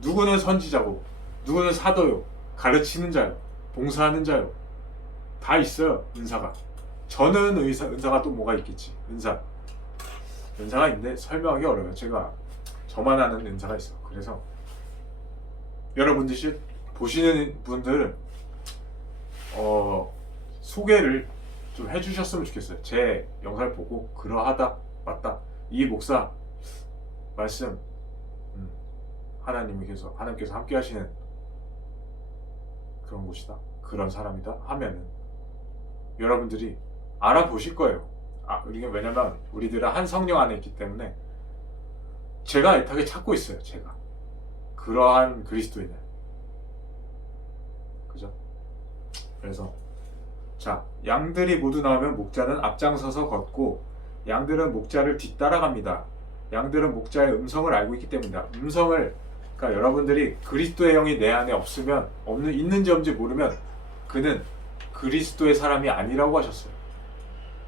누구는 선지자고 누구는 사도요. 가르치는 자요. 봉사하는 자요. 다 있어요. 은사가. 저는 은사가 또 뭐가 있겠지. 은사가 있는데 설명하기 어려워요. 저만 아는 은사가 있어. 그래서 여러분들이 보시는 분들은 소개를 좀 해주셨으면 좋겠어요. 제 영상을 보고 그러하다, 맞다, 이 목사 말씀 하나님께서 함께 하시는 그런 곳이다, 그런 사람이다 하면은 여러분들이 알아보실 거예요. 왜냐면 우리들은 한 성령 안에 있기 때문에 제가 애타게 찾고 있어요. 제가 그러한 그리스도인을. 그죠? 그래서 자, 양들이 모두 나오면 목자는 앞장서서 걷고 양들은 목자를 뒤따라갑니다. 양들은 목자의 음성을 알고 있기 때문이다. 그러니까 여러분들이 그리스도의 영이 내 안에 있는지 없는지 모르면 그는 그리스도의 사람이 아니라고 하셨어요.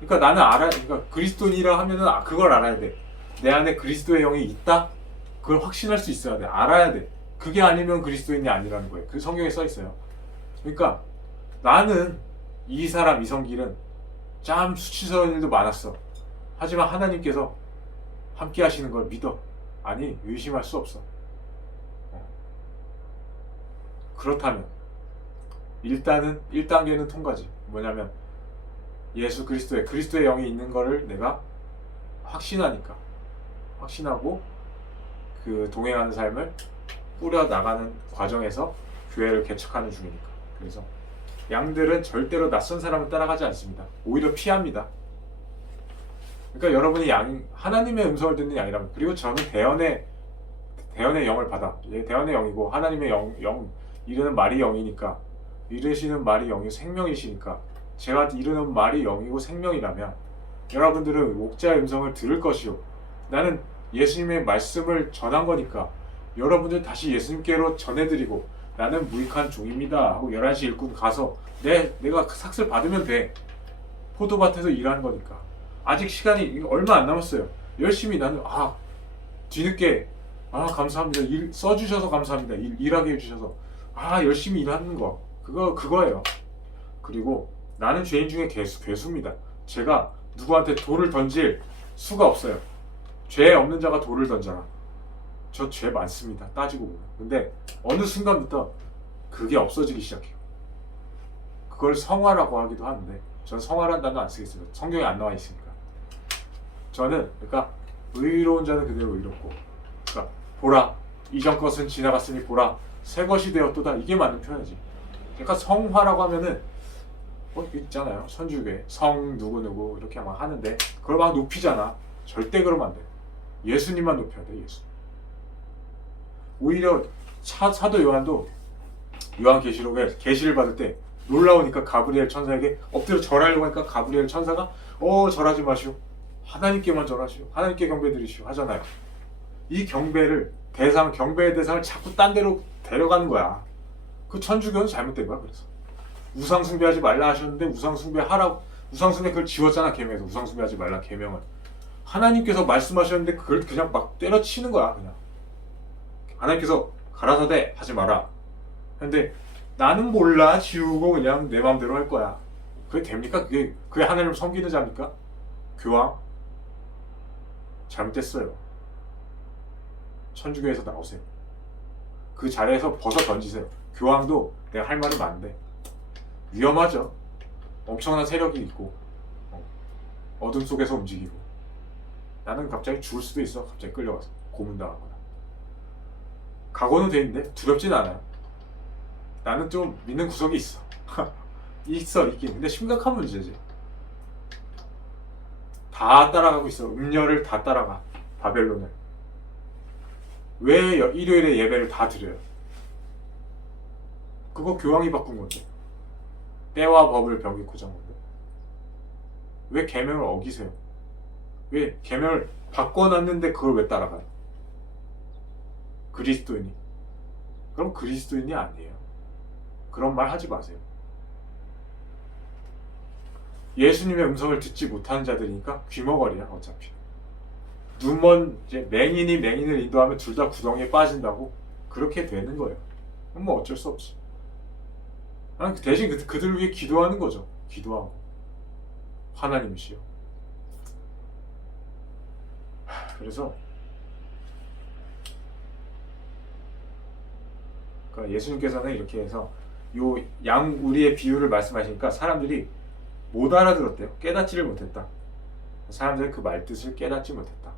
그러니까 그러니까 그리스도인이라 하면은 그걸 알아야 돼. 내 안에 그리스도의 영이 있다? 그걸 확신할 수 있어야 돼. 알아야 돼. 그게 아니면 그리스도인이 아니라는 거예요. 그 성경에 써 있어요. 그러니까 나는 이성길은 참 수치스러운 일도 많았어. 하지만 하나님께서 함께 하시는 걸 믿어. 아니, 의심할 수 없어. 그렇다면 1단계는 통과지. 뭐냐면 그리스도의 영이 있는 거를 내가 확신하고 그 동행하는 삶을 꾸려나가는 과정에서 교회를 개척하는 중이니까. 그래서 양들은 절대로 낯선 사람을 따라가지 않습니다. 오히려 피합니다. 그러니까 여러분이 하나님의 음성을 듣는 양이라면, 그리고 저는 대언의 영을 받아. 대언의 영이고 하나님의 영 이르는 말이 영이니까, 이르시는 말이 영이 생명이시니까 제가 이르는 말이 영이고 생명이라면 여러분들은 목자의 음성을 들을 것이요, 나는 예수님의 말씀을 전한 거니까 여러분들 다시 예수님께로 전해드리고 나는 무익한 종입니다 하고 11시 일꾼 가서 내가 삭슬 받으면 돼. 포도밭에서 일하는 거니까. 아직 시간이 얼마 안 남았어요. 열심히 나는 뒤늦게 감사합니다. 써주셔서 감사합니다. 일하게 해주셔서 열심히 일하는 거 그거예요. 그리고 나는 죄인 중에 괴수입니다. 제가 누구한테 돌을 던질 수가 없어요. 죄 없는 자가 돌을 던져라. 저 죄 많습니다. 따지고 보면. 근데 어느 순간부터 그게 없어지기 시작해요. 그걸 성화라고 하기도 하는데 전 성화라는 단어 안 쓰겠습니다. 성경에 안 나와 있으니까. 저는 그러니까 의로운 자는 그대로 의롭고, 그러니까 보라 이전 것은 지나갔으니 보라 새 것이 되었도다, 이게 맞는 표현이지. 그러니까 성화라고 하면은 있잖아요. 선주교회 성 누구누구 이렇게 막 하는데 그걸 막 높이잖아. 절대 그러면 안 돼. 예수님만 높여야 돼. 예수. 오히려 사도 요한도 요한계시록에 계시를 받을 때 놀라우니까 가브리엘 천사에게 엎드려 절하려고 하니까 가브리엘 천사가 절하지 마시오, 하나님께만 절하시오, 하나님께 경배드리시오 하잖아요. 이 경배의 대상을 자꾸 딴 데로 데려가는 거야. 그 천주교는 잘못된 거야. 그래서 우상 숭배하지 말라 하셨는데 우상 숭배 그걸 지웠잖아. 계명에서 우상 숭배하지 말라 계명을. 하나님께서 말씀하셨는데 그걸 그냥 막 때려치는 거야. 그냥 하나님께서 가라사대 하지 마라. 근데 나는 몰라, 지우고 그냥 내 마음대로 할 거야. 그게 됩니까? 그게 하나님을 섬기는 자입니까? 교황 잘못됐어요. 천주교에서 나오세요. 그 자리에서 벗어 던지세요. 교황도 내가 할 말은 많은데 위험하죠. 엄청난 세력이 있고 어둠 속에서 움직이고, 나는 갑자기 죽을 수도 있어. 갑자기 끌려가서 고문당하거나. 각오는 돼 있는데 두렵진 않아요. 나는 좀 믿는 구석이 있어. 있긴. 근데 심각한 문제지. 다 따라가고 있어. 음녀를 다 따라가. 바벨론을. 왜 일요일에 예배를 다 드려요? 그거 교황이 바꾼 건데. 때와 법을 병기고자 한 건데. 왜 계명을 어기세요? 왜 계명을 바꿔놨는데 그걸 왜 따라가요? 그리스도인이. 그럼 그리스도인이 아니에요. 그런 말 하지 마세요. 예수님의 음성을 듣지 못하는 자들이니까 귀머거리야. 어차피 이제 맹인을 인도하면 둘 다 구덩이에 빠진다고 그렇게 되는 거예요. 그럼 뭐 어쩔 수 없지. 대신 그들을 위해 기도하는 거죠. 기도하고 하나님이시여. 그래서 그러니까 예수님께서는 이렇게 해서 우리의 비유를 말씀하시니까 사람들이 못 알아들었대요. 깨닫지를 못했다. 사람들이 그 말뜻을 깨닫지 못했다.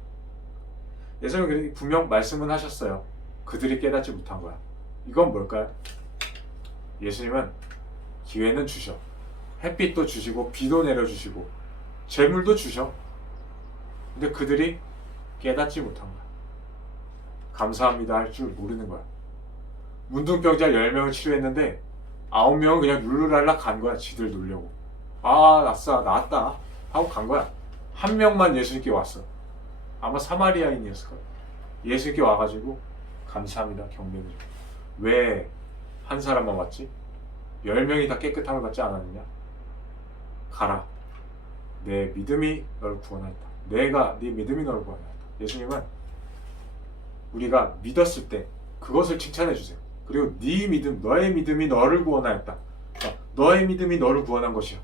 예수님은 분명 말씀은 하셨어요. 그들이 깨닫지 못한 거야. 이건 뭘까요? 예수님은 기회는 주셔. 햇빛도 주시고 비도 내려주시고 재물도 주셔. 근데 그들이 깨닫지 못한 거야. 감사합니다 할 줄 모르는 거야. 문둥병자 10명을 치료했는데 9명은 그냥 룰루랄라 간 거야. 지들 놀려고. 아 났어 나았다 하고 간 거야. 한 명만 예수님께 왔어. 아마 사마리아인이었을 거야. 예수님께 와가지고 감사합니다 경배드려. 왜 한 사람만 왔지? 10명이 다 깨끗함을 받지 않았느냐? 가라. 내 믿음이 너를 구원하였다. 내가 네 믿음이 너를 구원하였다. 예수님은 우리가 믿었을 때 그것을 칭찬해 주세요. 그리고 네 믿음, 너의 믿음이 너를 구원하였다. 너의 믿음이 너를 구원한 것이야.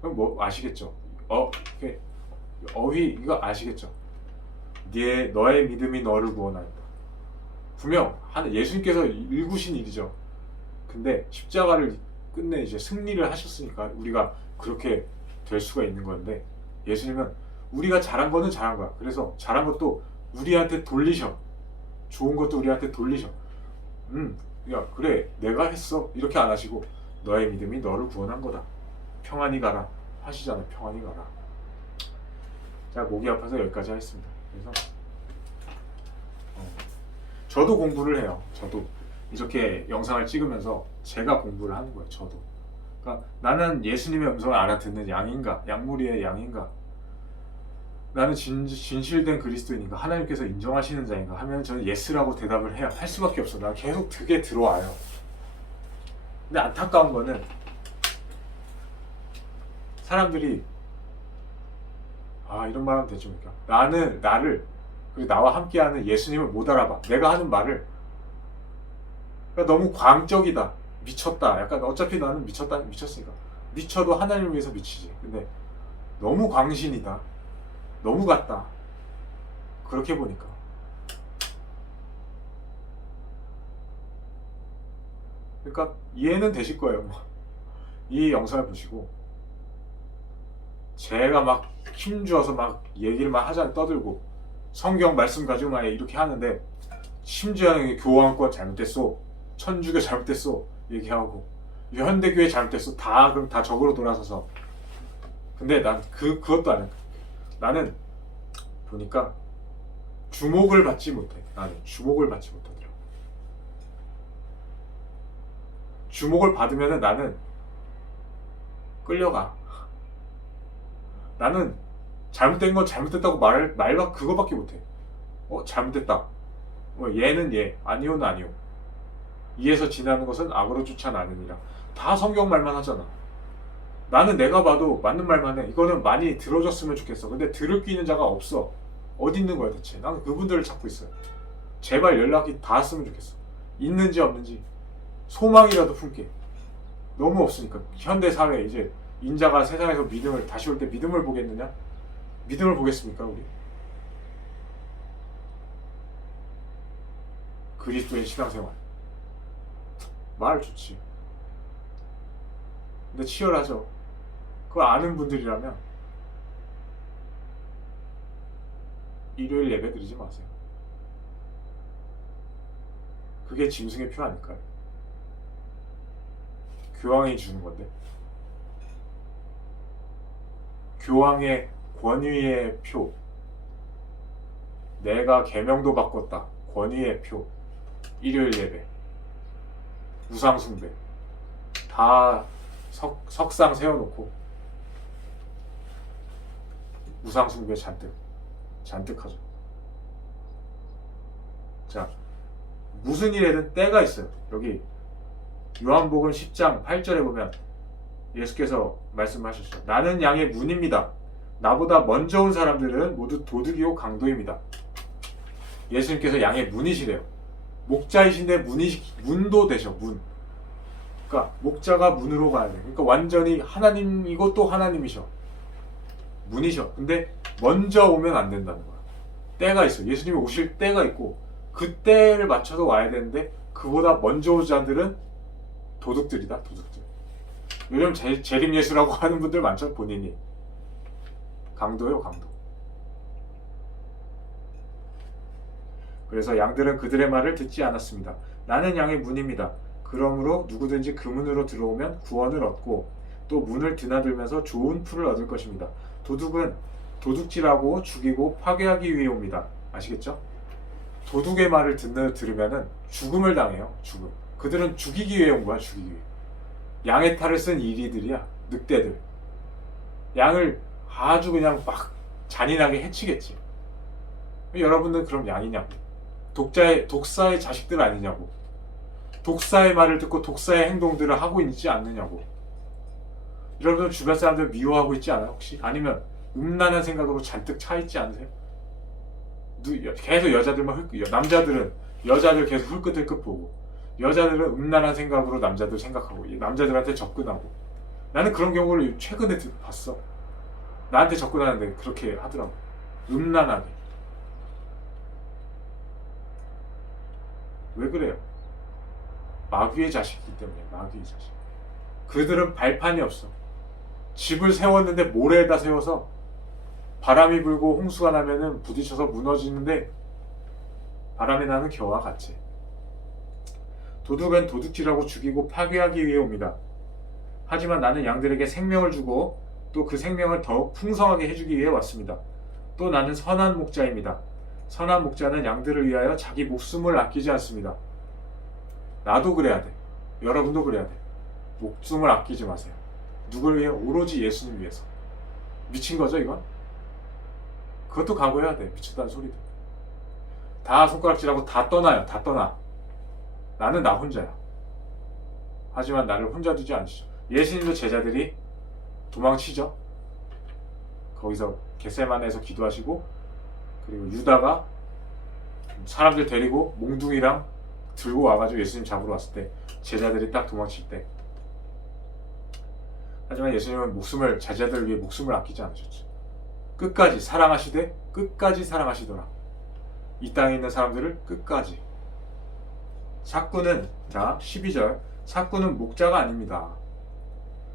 그럼 뭐 아시겠죠? 어휘 이거 아시겠죠? 너의 믿음이 너를 구원하였다. 분명 예수님께서 일구신 일이죠. 근데 십자가를 끝내 이제 승리를 하셨으니까 우리가 그렇게 될 수가 있는 건데, 예수님은 우리가 잘한 거는 잘한 거야. 그래서 잘한 것도 우리한테 돌리셔. 좋은 것도 우리한테 돌리셔. 야 그래 내가 했어 이렇게 안 하시고 너의 믿음이 너를 구원한 거다. 평안히 가라 하시잖아요. 평안히 가라. 자, 목이 아파서 여기까지 하겠습니다. 그래서 저도 공부를 해요. 저도 이렇게 영상을 찍으면서 제가 공부를 하는 거예요. 저도. 그러니까 나는 예수님의 음성을 알아듣는 양인가, 양무리의 양인가, 나는 진실된 그리스도인인가, 하나님께서 인정하시는 자인가 하면 저는 예스라고 대답을 해야 할 수밖에 없어. 난 계속 그게 들어와요. 근데 안타까운 거는 사람들이 이런 말 하면 되지 뭡니까? 나를 그리고 나와 함께하는 예수님을 못 알아봐. 내가 하는 말을 그러니까 너무 광적이다, 미쳤다. 약간 어차피 나는 미쳤으니까 미쳐도 하나님을 위해서 미치지. 근데 너무 광신이다, 너무 같다. 그렇게 보니까 그러니까 이해는 되실 거예요. 이 영상을 보시고 제가 막 힘주어서 막 얘기를 막 하자 떠들고 성경 말씀 가지고 막 이렇게 하는데 심지어는 교황권 잘못됐어, 천주교 잘못됐어 얘기하고 현대교회 잘못됐어 그럼 다 적으로 돌아서서. 근데 난 그것도 안 해. 나는 보니까 주목을 받지 못해. 나는 주목을 받지 못하더라고. 주목을 받으면은 나는 끌려가. 나는 잘못된 건 잘못됐다고 말만 그거밖에 못해. 잘못됐다. 얘는 얘, 아니오는 아니오. 이에서 지나는 것은 악으로 쫓아나느니라. 다 성경 말만 하잖아. 나는 내가 봐도 맞는 말만 해. 이거는 많이 들어줬으면 좋겠어. 근데 들을 끼는 자가 없어. 어디 있는 거야 대체? 나는 그분들을 찾고 있어요. 제발 연락이 닿았으면 좋겠어. 있는지 없는지 소망이라도 품게. 너무 없으니까. 현대 사회 이제 인자가 세상에서 다시 올 때 믿음을 보겠느냐? 믿음을 보겠습니까 우리? 그리스도인 신앙생활 말 좋지. 근데 치열하죠. 그거 아는 분들이라면 일요일 예배 드리지 마세요. 그게 짐승의 표 아닐까요? 교황이 주는 건데. 교황의 권위의 표. 내가 계명도 바꿨다. 권위의 표. 일요일 예배, 우상 숭배 다 석상 세워놓고 우상 숭배 잔뜩 하죠. 자, 무슨 일에든 때가 있어요. 여기 요한복음 10장 8절에 보면 예수께서 말씀하셨죠. 나는 양의 문입니다. 나보다 먼저 온 사람들은 모두 도둑이요 강도입니다. 예수님께서 양의 문이시래요. 목자이신데 문도 되셔. 문. 그러니까 목자가 문으로 가야 돼. 그러니까 완전히 하나님이고 또 하나님이셔. 문이셔. 근데 먼저 오면 안 된다는 거야. 때가 있어. 예수님이 오실 때가 있고 그 때를 맞춰서 와야 되는데 그보다 먼저 온 자들은 도둑들이다. 도둑들. 요즘 재림예수라고 하는 분들 많죠. 본인이 강도요, 강도. 그래서 양들은 그들의 말을 듣지 않았습니다. 나는 양의 문입니다. 그러므로 누구든지 그 문으로 들어오면 구원을 얻고 또 문을 드나들면서 좋은 풀을 얻을 것입니다. 도둑은 도둑질하고 죽이고 파괴하기 위해 옵니다. 아시겠죠? 도둑의 말을 들으면은 죽음을 당해요. 죽음. 그들은 죽이기 위해 온 거야. 죽이기 위해. 양의 탈을 쓴 이리들이야. 늑대들. 양을 아주 그냥 막 잔인하게 해치겠지. 여러분들 그럼 양이냐고. 독사의 자식들 아니냐고. 독사의 말을 듣고 독사의 행동들을 하고 있지 않느냐고. 여러분들 주변 사람들 미워하고 있지 않아요? 혹시? 아니면 음란한 생각으로 잔뜩 차 있지 않으세요? 계속 여자들만 남자들은 여자들 계속 hul끗hul끗 보고 여자들은 음란한 생각으로 남자들 생각하고 남자들한테 접근하고. 나는 그런 경우를 최근에 봤어. 나한테 접근하는데 그렇게 하더라고. 음란하게. 왜 그래요? 마귀의 자식이기 때문에. 마귀의 자식. 그들은 발판이 없어. 집을 세웠는데 모래에다 세워서 바람이 불고 홍수가 나면은 부딪혀서 무너지는데 바람이 나는 겨와 같이. 도둑은 도둑질하고 죽이고 파괴하기 위해 옵니다. 하지만 나는 양들에게 생명을 주고 또 그 생명을 더욱 풍성하게 해주기 위해 왔습니다. 또 나는 선한 목자입니다. 선한 목자는 양들을 위하여 자기 목숨을 아끼지 않습니다. 나도 그래야 돼. 여러분도 그래야 돼. 목숨을 아끼지 마세요. 누굴 위해? 오로지 예수님 위해서. 미친 거죠 이건? 그것도 각오해야 돼. 미쳤다는 소리도. 다 손가락질하고 다 떠나요. 다 떠나. 나는 나 혼자야. 하지만 나를 혼자 두지 않으시죠. 예수님도 제자들이 도망치죠. 거기서 겟세마네에서 기도하시고, 그리고 유다가 사람들 데리고 몽둥이랑 들고 와가지고 예수님 잡으러 왔을 때 제자들이 딱 도망칠 때. 하지만 예수님은 제자들을 위해 목숨을 아끼지 않으셨죠. 끝까지 사랑하시되 끝까지 사랑하시더라. 이 땅에 있는 사람들을 끝까지. 삭구는, 자 12절, 삭구는 목자가 아닙니다.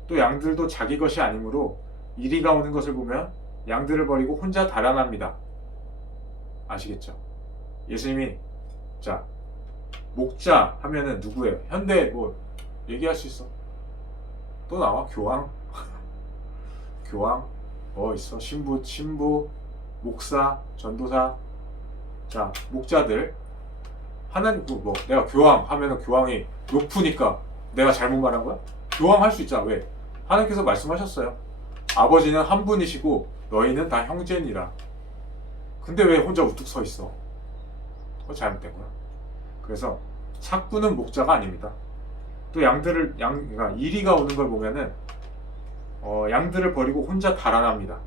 또 양들도 자기 것이 아니므로 이리가 오는 것을 보면 양들을 버리고 혼자 달아납니다. 아시겠죠? 예수님이 자 목자 하면은 누구예요? 현대 뭐 얘기할 수 있어? 또 나와? 교황? 교황? 있어? 신부, 목사, 전도사. 자 목자들 하는 뭐 내가 교황 하면은 교황이 높으니까 내가 잘못 말한 거야? 교황 할 수 있잖아. 왜? 하나님께서 말씀하셨어요. 아버지는 한 분이시고 너희는 다 형제니라. 근데 왜 혼자 우뚝 서 있어? 그거 잘못된 거야. 그래서 삭구는 목자가 아닙니다. 또 그러니까 이리가 오는 걸 보면은 양들을 버리고 혼자 달아납니다.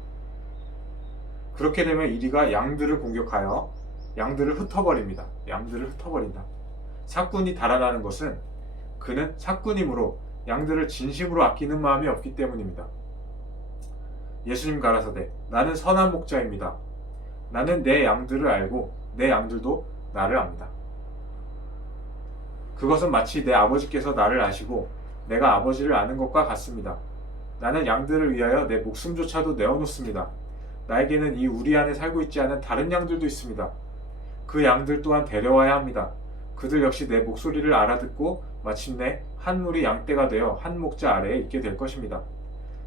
그렇게 되면 이리가 양들을 공격하여 양들을 흩어버립니다. 양들을 흩어버린다. 삭군이 달아나는 것은 그는 삭군이므로 양들을 진심으로 아끼는 마음이 없기 때문입니다. 예수님 가라사대 나는 선한 목자입니다. 나는 내 양들을 알고 내 양들도 나를 압니다. 그것은 마치 내 아버지께서 나를 아시고 내가 아버지를 아는 것과 같습니다. 나는 양들을 위하여 내 목숨조차도 내어놓습니다. 나에게는 이 우리 안에 살고 있지 않은 다른 양들도 있습니다. 그 양들 또한 데려와야 합니다. 그들 역시 내 목소리를 알아듣고 마침내 한 무리 양떼가 되어 한 목자 아래에 있게 될 것입니다.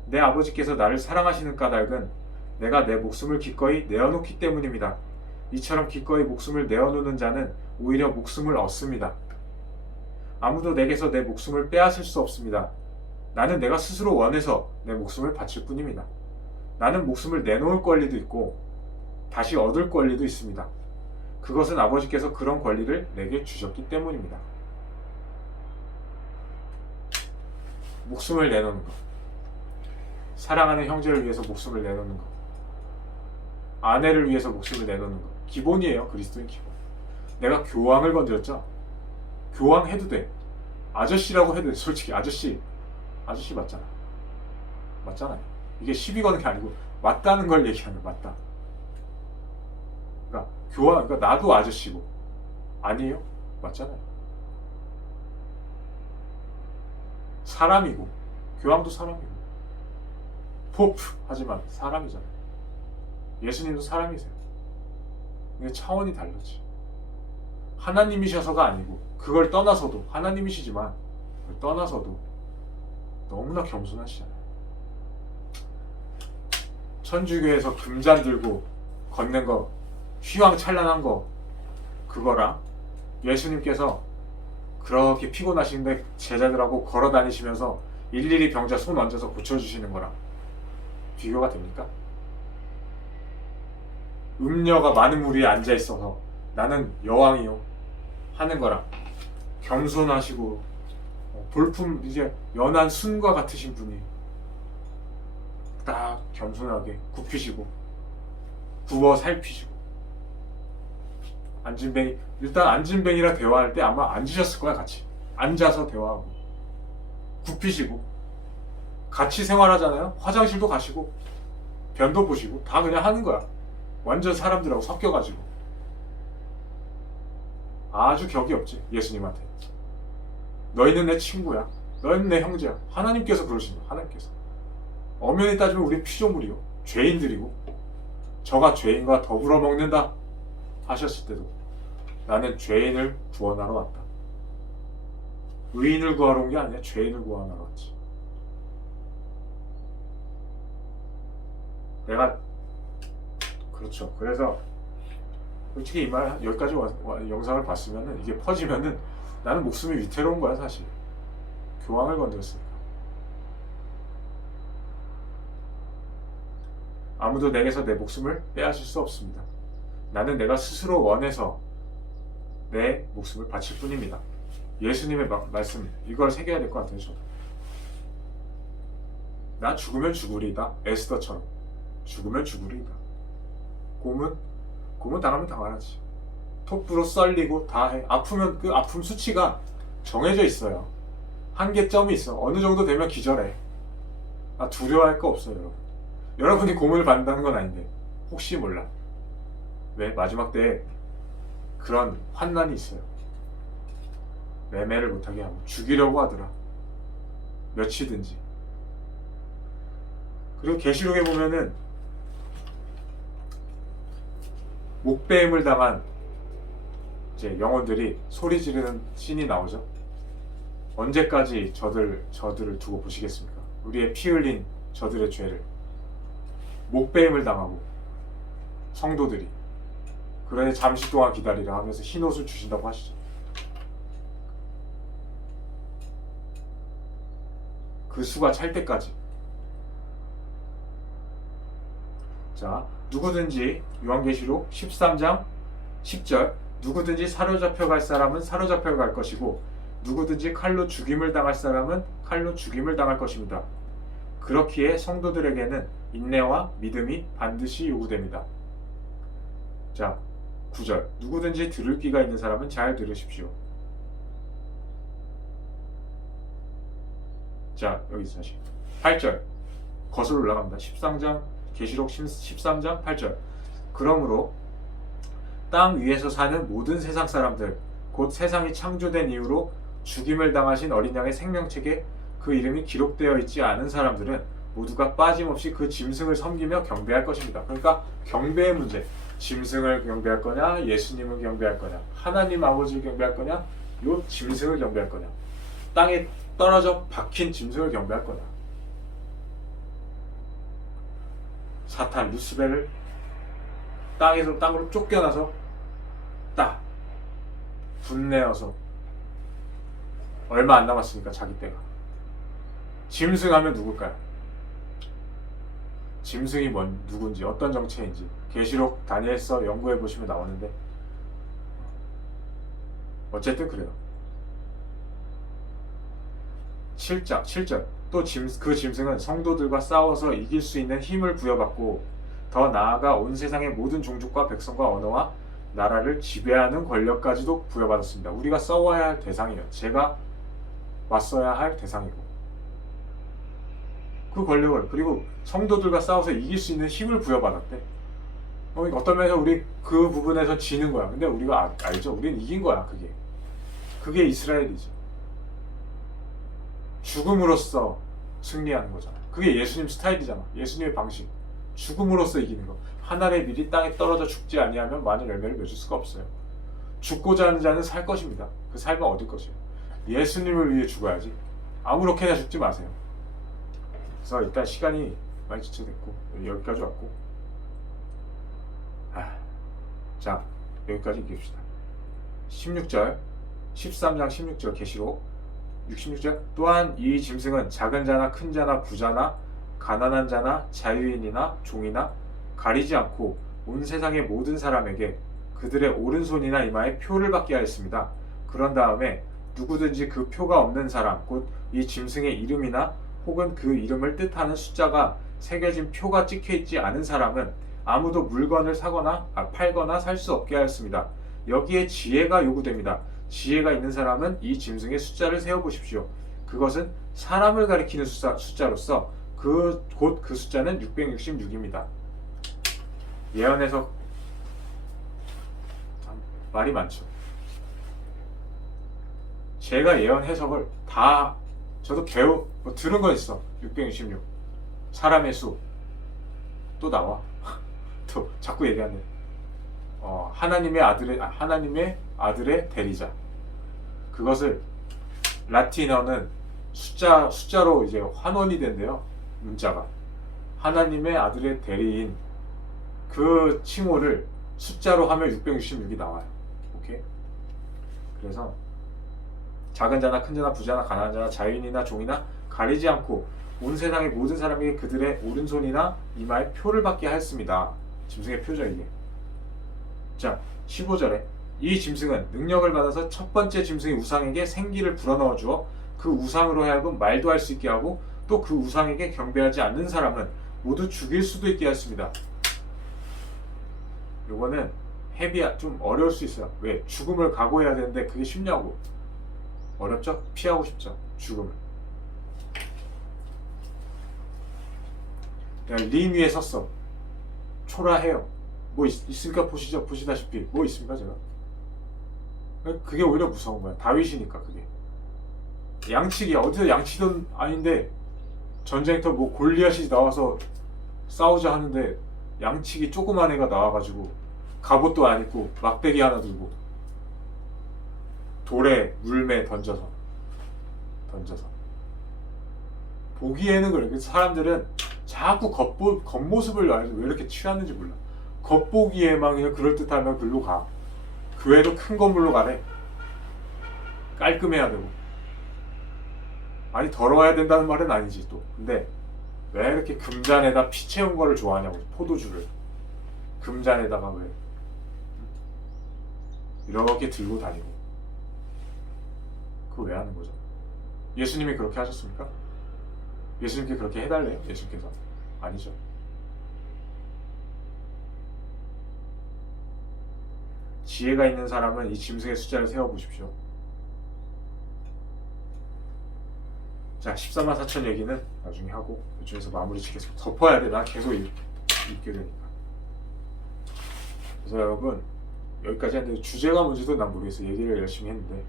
내 아버지께서 나를 사랑하시는 까닭은 내가 내 목숨을 기꺼이 내어놓기 때문입니다. 이처럼 기꺼이 목숨을 내어놓는 자는 오히려 목숨을 얻습니다. 아무도 내게서 내 목숨을 빼앗을 수 없습니다. 나는 내가 스스로 원해서 내 목숨을 바칠 뿐입니다. 나는 목숨을 내놓을 권리도 있고 다시 얻을 권리도 있습니다. 그것은 아버지께서 그런 권리를 내게 주셨기 때문입니다. 목숨을 내놓는 것. 사랑하는 형제를 위해서 목숨을 내놓는 것. 아내를 위해서 목숨을 내놓는 것. 기본이에요. 그리스도인 기본. 내가 교황을 건드렸죠? 교황 해도 돼. 아저씨라고 해도 돼. 솔직히 아저씨 맞잖아. 맞잖아요. 이게 시비 거는 게 아니고 맞다는 걸 얘기하는 거야. 맞다. 그러니까 나도 아저씨고 아니에요? 맞잖아요. 사람이고 교황도 사람이고 포프 하지만 사람이잖아요. 예수님도 사람이세요. 근데 차원이 다르지. 하나님이셔서가 아니고 그걸 떠나서도 하나님이시지만 그걸 떠나서도 너무나 겸손하시잖아요. 천주교에서 금잔 들고 걷는 거 휘황찬란한 거 그거랑 예수님께서 그렇게 피곤하신데 제자들하고 걸어 다니시면서 일일이 병자 손 얹어서 고쳐주시는 거랑 비교가 됩니까? 음녀가 많은 무리에 앉아 있어서 나는 여왕이요 하는 거랑 겸손하시고 볼품 이제 연한 순과 같으신 분이 딱 겸손하게 굽히시고 굽어 살피시고 안진뱅이 일단 안진뱅이랑 대화할 때 아마 앉으셨을 거야. 같이 앉아서 대화하고 굽히시고 같이 생활하잖아요. 화장실도 가시고 변도 보시고 다 그냥 하는 거야. 완전 사람들하고 섞여가지고 아주 격이 없지. 예수님한테 너희는 내 친구야, 너희는 내 형제야. 하나님께서 그러신 거야. 하나님께서 엄연히 따지면 우리 피조물이요, 죄인들이고 저가 죄인과 더불어 먹는다 하셨을 때도 나는 죄인을 구원하러 왔다. 의인을 구하러 온 게 아니야. 죄인을 구원하러 왔지. 내가 그렇죠. 그래서 솔직히 이 말 여기까지 영상을 봤으면은 이게 퍼지면은 나는 목숨이 위태로운 거야 사실. 교황을 건드렸으니까. 아무도 내게서 내 목숨을 빼앗을 수 없습니다. 나는 내가 스스로 원해서 내 목숨을 바칠 뿐입니다. 예수님의 말씀 이걸 새겨야 될 것 같아요. 저도. 나 죽으면 죽으리이다. 에스더처럼 죽으면 죽으리이다. 고문 당하면 당하지. 톱으로 썰리고 다 해. 아프면 그 아픔 수치가 정해져 있어요. 한계점이 있어. 어느 정도 되면 기절해. 두려워할 거 없어요, 여러분. 여러분이 고문을 받는다는 건 아닌데 혹시 몰라. 왜? 마지막 때에 그런 환난이 있어요. 매매를 못하게 하고 죽이려고 하더라. 며칠든지. 그리고 계시록에 보면은 목배임을 당한 이제 영혼들이 소리 지르는 씬이 나오죠. 언제까지 저들을 두고 보시겠습니까? 우리의 피 흘린 저들의 죄를. 목배임을 당하고 성도들이 그러니 잠시 동안 기다리라 하면서 흰 옷을 주신다고 하시죠. 그 수가 찰 때까지. 자, 누구든지 요한계시록 13장 10절 누구든지 사로잡혀 갈 사람은 사로잡혀 갈 것이고 누구든지 칼로 죽임을 당할 사람은 칼로 죽임을 당할 것입니다. 그렇기에 성도들에게는 인내와 믿음이 반드시 요구됩니다. 자, 9절 누구든지 들을 귀가 있는 사람은 잘 들으십시오. 자, 여기서 다시 8절 거슬러 올라갑니다. 13장 계시록 13장 8절 그러므로 땅 위에서 사는 모든 세상 사람들 곧 세상이 창조된 이후로 죽임을 당하신 어린 양의 생명책에 그 이름이 기록되어 있지 않은 사람들은 모두가 빠짐없이 그 짐승을 섬기며 경배할 것입니다. 그러니까 경배의 문제. 짐승을 경배할 거냐, 예수님을 경배할 거냐, 하나님 아버지를 경배할 거냐, 요 짐승을 경배할 거냐, 땅에 떨어져 박힌 짐승을 경배할 거냐. 사탄 루스벨을 땅으로 쫓겨나서 딱 분내어서 얼마 안 남았으니까 자기 때가. 짐승하면 누굴까요? 짐승이 누군지 어떤 정체인지 계시록 다니엘서 연구해 보시면 나오는데 어쨌든 그래요. 7절 또 그 짐승은 성도들과 싸워서 이길 수 있는 힘을 부여받고 더 나아가 온 세상의 모든 종족과 백성과 언어와 나라를 지배하는 권력까지도 부여받았습니다. 우리가 싸워야 할 대상이에요. 제가 왔어야 할 대상이고 그 권력을 그리고 성도들과 싸워서 이길 수 있는 힘을 부여받았대. 어떤 면에서 우리 그 부분에서 지는 거야. 근데 우리가 알죠. 우리는 이긴 거야. 그게 이스라엘이죠. 죽음으로써 승리하는 거잖아. 그게 예수님 스타일이잖아. 예수님의 방식. 죽음으로써 이기는 거. 하늘의 밀이 땅에 떨어져 죽지 아니하면 많은 열매를 맺을 수가 없어요. 죽고자 하는 자는 살 것입니다. 그 삶은 얻을 것이에요. 예수님을 위해 죽어야지. 아무렇게나 죽지 마세요. 그래서 일단 시간이 많이 지체됐고 여기까지 왔고, 자 여기까지 읽읍시다. 16절 13장 16절 계시록 66절 또한 이 짐승은 작은 자나 큰 자나 부자나 가난한 자나 자유인이나 종이나 가리지 않고 온 세상의 모든 사람에게 그들의 오른손이나 이마에 표를 받게 하였습니다. 그런 다음에 누구든지 그 표가 없는 사람, 곧 이 짐승의 이름이나 혹은 그 이름을 뜻하는 숫자가 새겨진 표가 찍혀있지 않은 사람은 아무도 물건을 사거나 팔거나 살 수 없게 하였습니다. 여기에 지혜가 요구됩니다. 지혜가 있는 사람은 이 짐승의 숫자를 세어보십시오. 그것은 사람을 가리키는 숫자로서 곧 그 숫자는 666입니다. 예언에서 말이 많죠. 제가 예언 해석을 다 저도 들은 거 있어. 666 사람의 수 또 나와. 또 자꾸 얘기하네. 하나님의 아들의 대리자. 그것을 라틴어는 숫자로 이제 환원이 된대요. 문자가 하나님의 아들의 대리인 그 칭호를 숫자로 하면 666이 나와요. 오케이? 그래서 작은 자나 큰 자나 부자나 가난한 자나 자유인이나 종이나 가리지 않고 온 세상의 모든 사람에게 그들의 오른손이나 이마에 표를 받게 하였습니다. 짐승의 표죠 이게. 자 15절에 이 짐승은 능력을 받아서 첫 번째 짐승의 우상에게 생기를 불어넣어 주어 그 우상으로 하여금 말도 할 수 있게 하고 또 그 우상에게 경배하지 않는 사람은 모두 죽일 수도 있게 하였습니다. 요거는 좀 어려울 수 있어요. 왜? 죽음을 각오해야 되는데 그게 쉽냐고. 어렵죠? 피하고 싶죠. 죽음을. 그냥 링 위에 섰어. 초라해요. 뭐 있습니까? 보시다시피 뭐 있습니까 제가? 그게 오히려 무서운 거야. 다윗이니까 그게. 양치기 어디서 양치던 아닌데 전쟁터 뭐 골리앗이 나와서 싸우자 하는데 양치기 조그만 애가 나와가지고 갑옷도 안 입고 막대기 하나 들고 돌에 물매 던져서 보기에는 그래. 그래서 사람들은 자꾸 겉모습을 왜 이렇게 취하는지 몰라. 겉보기에만 그냥 그럴듯하면 글로 가. 교회도 큰 건물로 가래. 깔끔해야 되고. 아니 더러워야 된다는 말은 아니지 또. 근데 왜 이렇게 금잔에다 피 채운 거를 좋아하냐고. 포도주를 금잔에다가 왜 이렇게 들고 다니고. 그거 왜 하는 거죠? 예수님이 그렇게 하셨습니까? 예수님께 그렇게 해달래요? 예수님께서? 아니죠. 지혜가 있는 사람은 이 짐승의 숫자를 세어보십시오. 자 14만 4천 얘기는 나중에 하고 이쪽에서 마무리 짓겠습니다. 덮어야 돼. 나 계속 읽게 되니까. 그래서 여러분 여기까지 했는데 주제가 뭔지도 난 모르겠어. 얘기를 열심히 했는데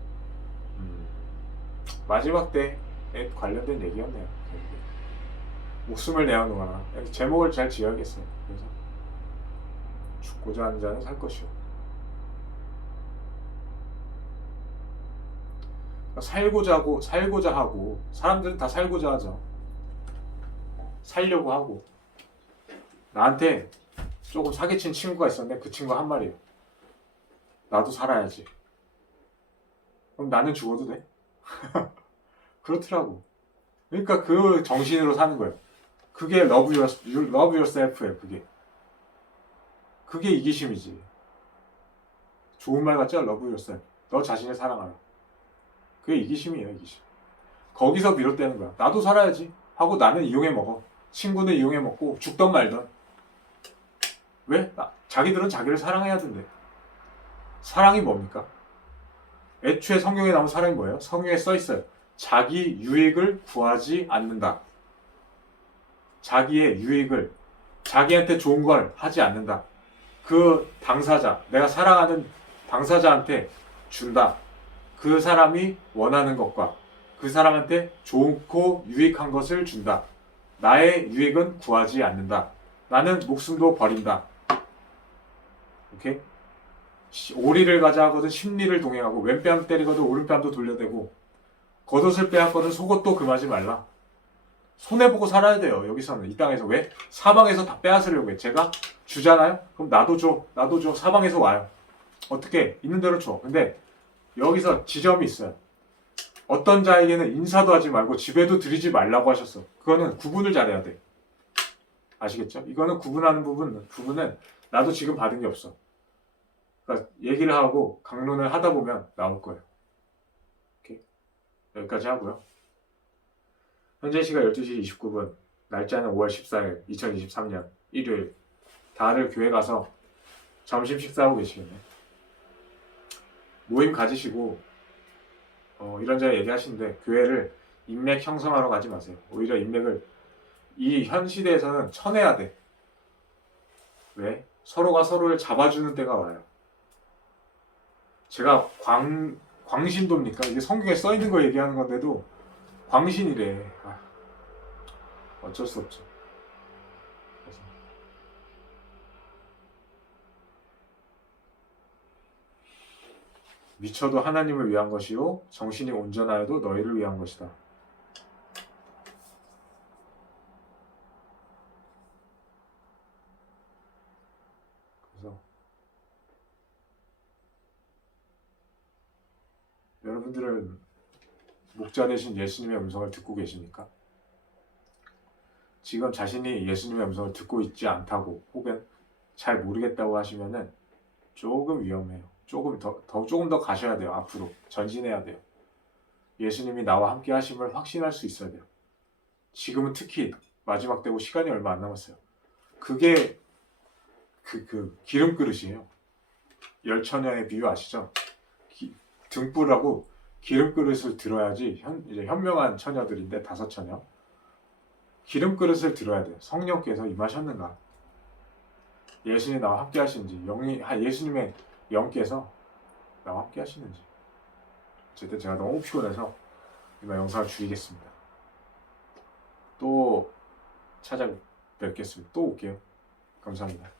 마지막 때에 관련된 얘기였네요. 목숨을 내어놓아라. 제목을 잘 지어야겠어요. 그래서 죽고자 하는 자는 살 것이요. 살고자 하고 사람들은 다 살고자 하죠. 살려고 하고. 나한테 조금 사기친 친구가 있었는데 그 친구가 한 말이에요. 나도 살아야지. 그럼 나는 죽어도 돼? 그렇더라고. 그러니까 그 정신으로 사는 거예요. 그게 love yourself예요. 그게 이기심이지. 좋은 말 같죠? love yourself. 너 자신을 사랑하라. 그게 이기심이에요. 이기심. 거기서 비롯되는 거야. 나도 살아야지 하고 나는 이용해 먹어. 친구는 이용해 먹고 죽던 말던. 왜? 자기들은 자기를 사랑해야 된대. 사랑이 뭡니까? 애초에 성경에 나온 사랑이 뭐예요? 성경에 써있어요. 자기 유익을 구하지 않는다. 자기의 유익을, 자기한테 좋은 걸 하지 않는다. 그 당사자, 내가 사랑하는 당사자한테 준다. 그 사람이 원하는 것과 그 사람한테 좋고 유익한 것을 준다. 나의 유익은 구하지 않는다. 나는 목숨도 버린다. 오케이? 오리를 가자 하거든 십리를 동행하고 왼뺨 때리거든 오른뺨도 돌려대고 겉옷을 빼앗거든 속옷도 금하지 말라. 손해보고 살아야 돼요. 여기서는 이 땅에서. 왜? 사방에서 다 빼앗으려고 해. 제가 주잖아요? 그럼 나도 줘. 나도 줘. 사방에서 와요. 어떻게? 있는 대로 줘. 근데 여기서 지점이 있어요. 어떤 자에게는 인사도 하지 말고 집에도 들이지 말라고 하셨어. 그거는 구분을 잘해야 돼. 아시겠죠? 이거는 구분하는 부분은 나도 지금 받은 게 없어. 그러니까 얘기를 하고 강론을 하다 보면 나올 거예요. 오케이? 여기까지 하고요. 현재 시각 12시 29분, 날짜는 5월 14일, 2023년 일요일. 다들 교회 가서 점심 식사하고 계시겠네. 모임 가지시고 이런저런 얘기하시는데 교회를 인맥 형성하러 가지 마세요. 오히려 인맥을 이 현 시대에서는 쳐내야 돼. 왜? 서로가 서로를 잡아주는 때가 와요. 제가 광신도입니까? 이게 성경에 써있는 거 얘기하는 건데도 광신이래. 어쩔 수 없죠. 그래서 미쳐도 하나님을 위한 것이요 정신이 온전하여도 너희를 위한 것이다. 그래서 여러분들은 목자 되신 예수님의 음성을 듣고 계십니까? 지금 자신이 예수님의 음성을 듣고 있지 않다고 혹은 잘 모르겠다고 하시면은 조금 위험해요. 조금 더 가셔야 돼요. 앞으로 전진해야 돼요. 예수님이 나와 함께 하심을 확신할 수 있어야 돼요. 지금은 특히 마지막 때고 시간이 얼마 안 남았어요. 그게 그 기름 그릇이에요. 열처녀의 비유 아시죠? 등불하고 기름 그릇을 들어야지 이제 현명한 처녀들인데 5처녀. 기름 그릇을 들어야 돼요. 성령께서 임하셨는가? 예수님이 나와 함께 하시는지, 예수님의 영께서 나와 함께 하시는지. 어쨌든 제가 너무 피곤해서 이만 영상을 줄이겠습니다. 또 찾아뵙겠습니다. 또 올게요. 감사합니다.